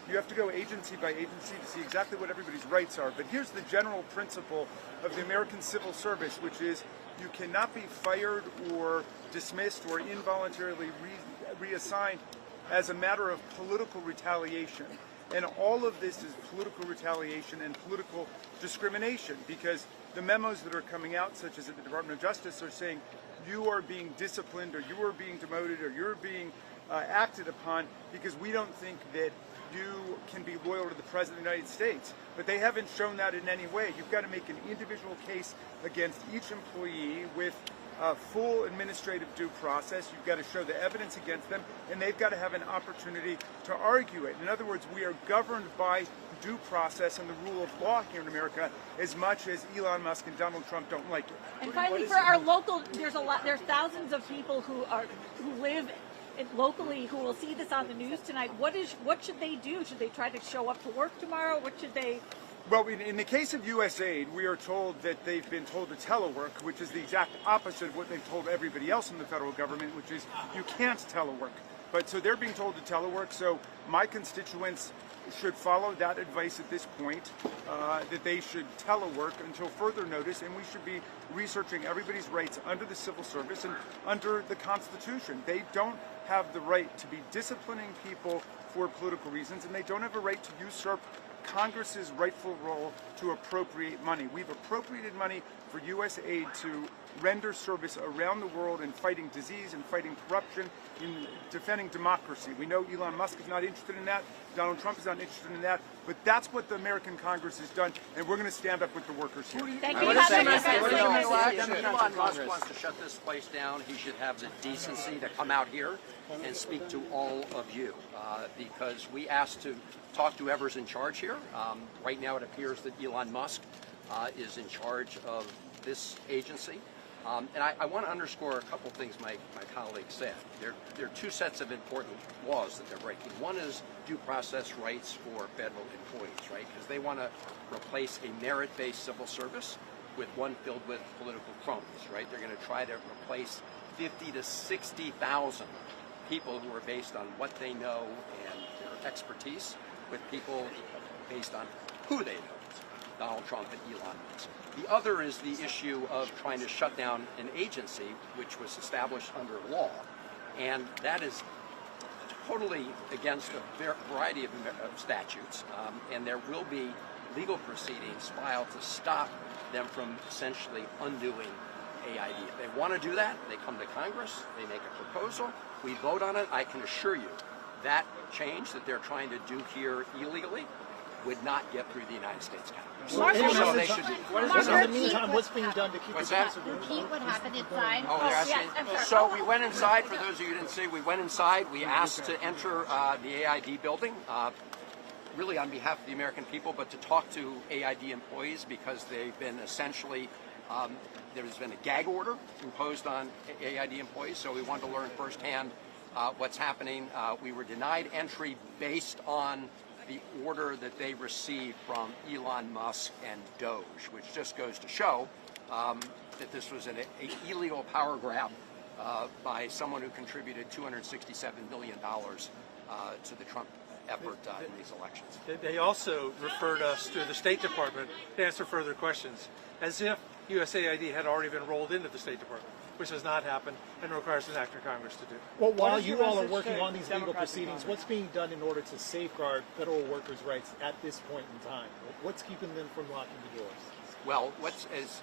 you have to go agency by agency to see exactly what everybody's rights are. But here's the general principle of the American civil service, which is you cannot be fired or dismissed or involuntarily reassigned as a matter of political retaliation. And all of this is political retaliation and political discrimination, because the memos that are coming out, such as at the Department of Justice, are saying you are being disciplined or you are being demoted or you're being acted upon because we don't think that you can be loyal to the President of the United States. But they haven't shown that in any way. You've got to make an individual case against each employee with full administrative due process. You've got to show the evidence against them, and they've got to have an opportunity to argue it. In other words, we are governed by due process and the rule of law here in America as much as Elon Musk and Donald Trump don't like it. And finally, for our local, there's thousands of people who live locally who will see this on the news tonight. What should they do? Should they try to show up to work tomorrow? What should they? Well, in the case of USAID, we are told that they've been told to telework, which is the exact opposite of what they've told everybody else in the federal government, which is you can't telework. But so they're being told to telework, so my constituents should follow that advice at this point, that they should telework until further notice, and we should be researching everybody's rights under the civil service and under the Constitution. They don't have the right to be disciplining people for political reasons, and they don't have a right to usurp Congress's rightful role to appropriate money. We've appropriated money for USAID to render service around the world in fighting disease and fighting corruption, in defending democracy. We know Elon Musk is not interested in that, Donald Trump is not interested in that, but that's what the American Congress has done, and we're going to stand up with the workers here. Thank you. Elon Musk wants to shut this place down. He should have the decency to come out here and speak to all of you, because we asked to talk to whoever's in charge here. Right now it appears that Elon Musk is in charge of this agency. And I want to underscore a couple things my colleague said. There are two sets of important laws that they're breaking. One is due process rights for federal employees, right? Because they want to replace a merit-based civil service with one filled with political cronies, right? They're going to try to replace 50 to 60,000 people who are based on what they know and their expertise with people based on who they know, Donald Trump and Elon Musk. The other is the issue of trying to shut down an agency which was established under law, and that is totally against a variety of statutes, and there will be legal proceedings filed to stop them from essentially undoing AID. If they want to do that, they come to Congress, they make a proposal, we vote on it. I can assure you that change that they're trying to do here illegally would not get through the United States Congress. So they should do. In the meantime, what's being done to keep What's the that? Repeat what happened inside. Oh, they're asking. So we went inside, for those of you who didn't see, we went inside, we asked to enter the AID building, really on behalf of the American people, but to talk to AID employees because they've been essentially, there's been a gag order imposed on AID employees, so we wanted to learn firsthand what's happening. We were denied entry based on the order that they received from Elon Musk and Doge, which just goes to show that this was an illegal power grab by someone who contributed $267 million to the Trump effort in these elections. They also referred us to the State Department to answer further questions, as if USAID had already been rolled into the State Department, which has not happened and requires an act of Congress to do. Well, while you all are working on these legal proceedings, what's being done in order to safeguard federal workers' rights at this point in time? What's keeping them from locking the doors? Well, as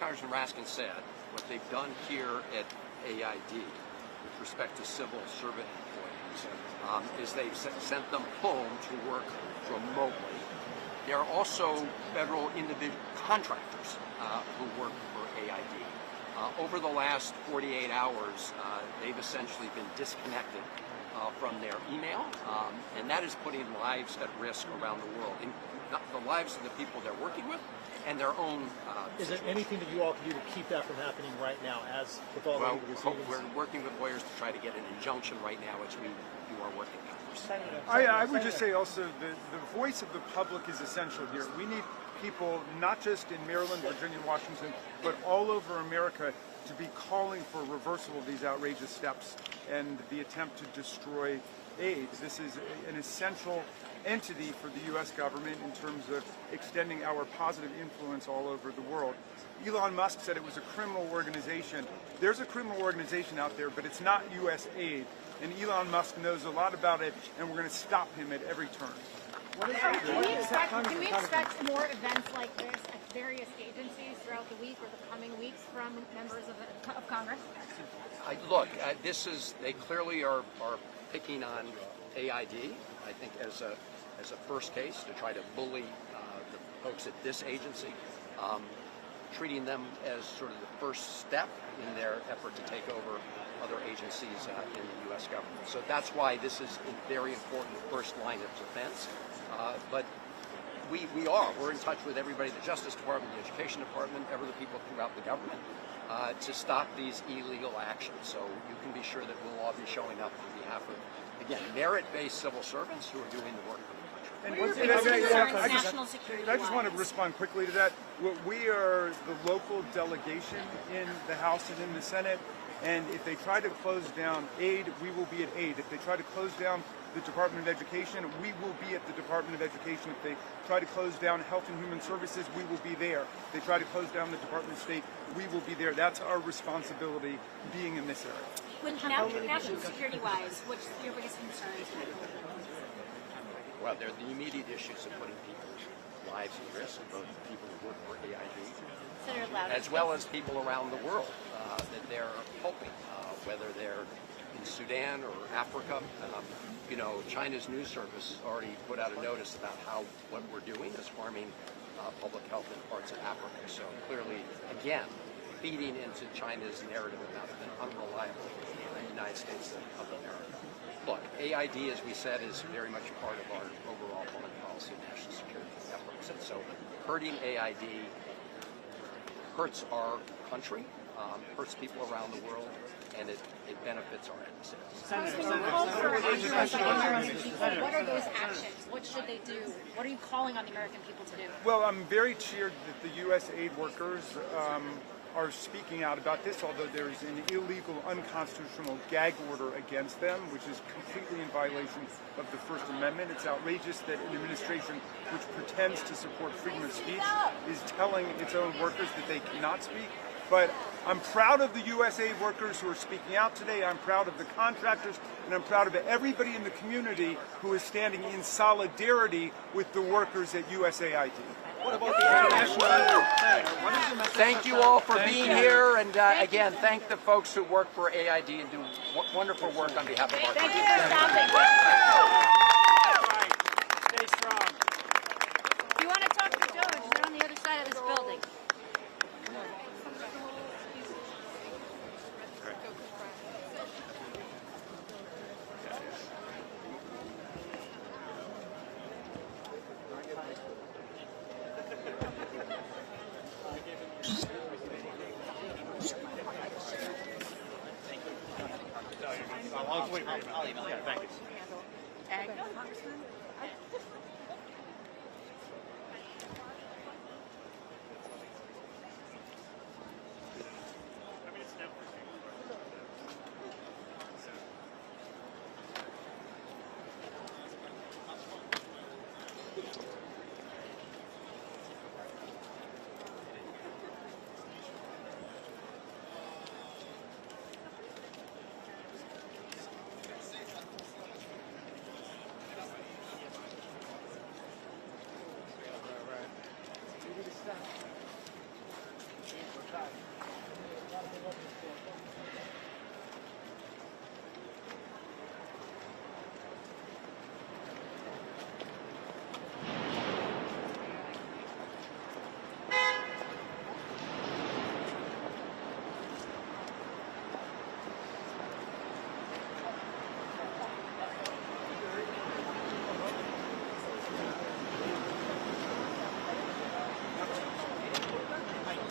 Congressman Raskin said, what they've done here at AID with respect to civil servant employees is they've sent them home to work remotely. There are also federal individual contractors who work for AID. Over the last 48 hours, they've essentially been disconnected from their email, and that is putting lives at risk around the world, in the lives of the people they're working with and their own. Is there anything that you all can do to keep that from happening right now, as with all the legal proceedings? We're working with lawyers to try to get an injunction right now as we do our work in Congress. I would just say also the voice of the public is essential here. We need people, not just in Maryland, Virginia, Washington, but all over America to be calling for reversal of these outrageous steps and the attempt to destroy aid. This is an essential entity for the U.S. government in terms of extending our positive influence all over the world. Elon Musk said it was a criminal organization. There's a criminal organization out there, but it's not USAID. And Elon Musk knows a lot about it, and we're going to stop him at every turn. Can we expect more events like this at various agencies throughout the week or the coming weeks from members of Congress? They clearly are picking on AID, I think, as a first case to try to bully the folks at this agency, treating them as sort of the first step in their effort to take over other agencies in the U.S. government. So that's why this is a very important first line of defense. But we're in touch with everybody, the Justice Department, the Education Department, the people throughout the government to stop these illegal actions. So you can be sure that we'll all be showing up on behalf of, again, merit-based civil servants who are doing the work for the country. I just want to respond quickly to that. We are the local delegation in the House and in the Senate, and if they try to close down aid, we will be at aid. If they try to close down the Department of Education, we will be at the Department of Education. If they try to close down Health and Human Services, we will be there. If they try to close down the Department of State, we will be there. That's our responsibility being in this area. When national security-wise, what's your biggest concerns? Well, they're the immediate issues of putting people's lives at risk, both the people who work for AID Senator Loudon. as well as people around the world that they're helping, whether they're in Sudan or Africa. You know, China's news service already put out a notice about how what we're doing is harming public health in parts of Africa. So clearly, again, feeding into China's narrative about an unreliable United States of America. Look, AID, as we said, is very much part of our overall foreign policy and national security efforts. And so hurting AID hurts our country, hurts people around the world, and it benefits our embassies. What are those actions? What should they do? What are you calling on the American people to do? Well, I'm very cheered that the USAID workers are speaking out about this, although there is an illegal, unconstitutional gag order against them, which is completely in violation of the First Amendment. It's outrageous that an administration which pretends to support freedom of speech is telling its own workers that they cannot speak. But I'm proud of the USAID workers who are speaking out today. I'm proud of the contractors, and I'm proud of everybody in the community who is standing in solidarity with the workers at USAID. What about the international? Thank you all for being here, and again, thank the folks who work for AID and do wonderful work on behalf of our country. Thank you for stopping. Stay strong. If you want to talk to Doge, they're on the other side of this building. I'll email you. Thank you.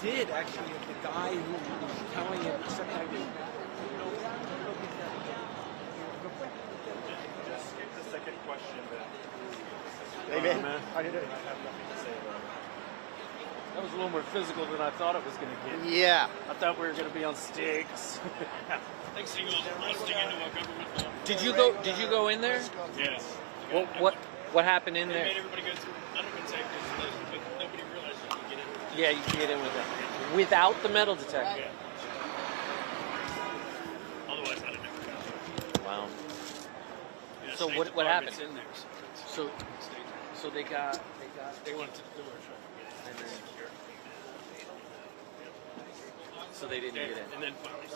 Did actually, the guy who was telling it, except I didn't. Just skip the second question. Hey man, how you doing? I have nothing to say about it. That was a little more physical than I thought it was going to get. Yeah. I thought we were going to be on sticks. Next thing you know, busting into a government law. Did you go in there? Yes. What happened in there? They made everybody go through metal detectors, but nobody realized you could get in. Yeah, you can get in with it. Without the metal detector. Yeah. Otherwise, I'd have never got it. Wow. Yeah, So State what happened? Department's in there, So they went to the door, trying to get in. so they didn't get in. And then finally,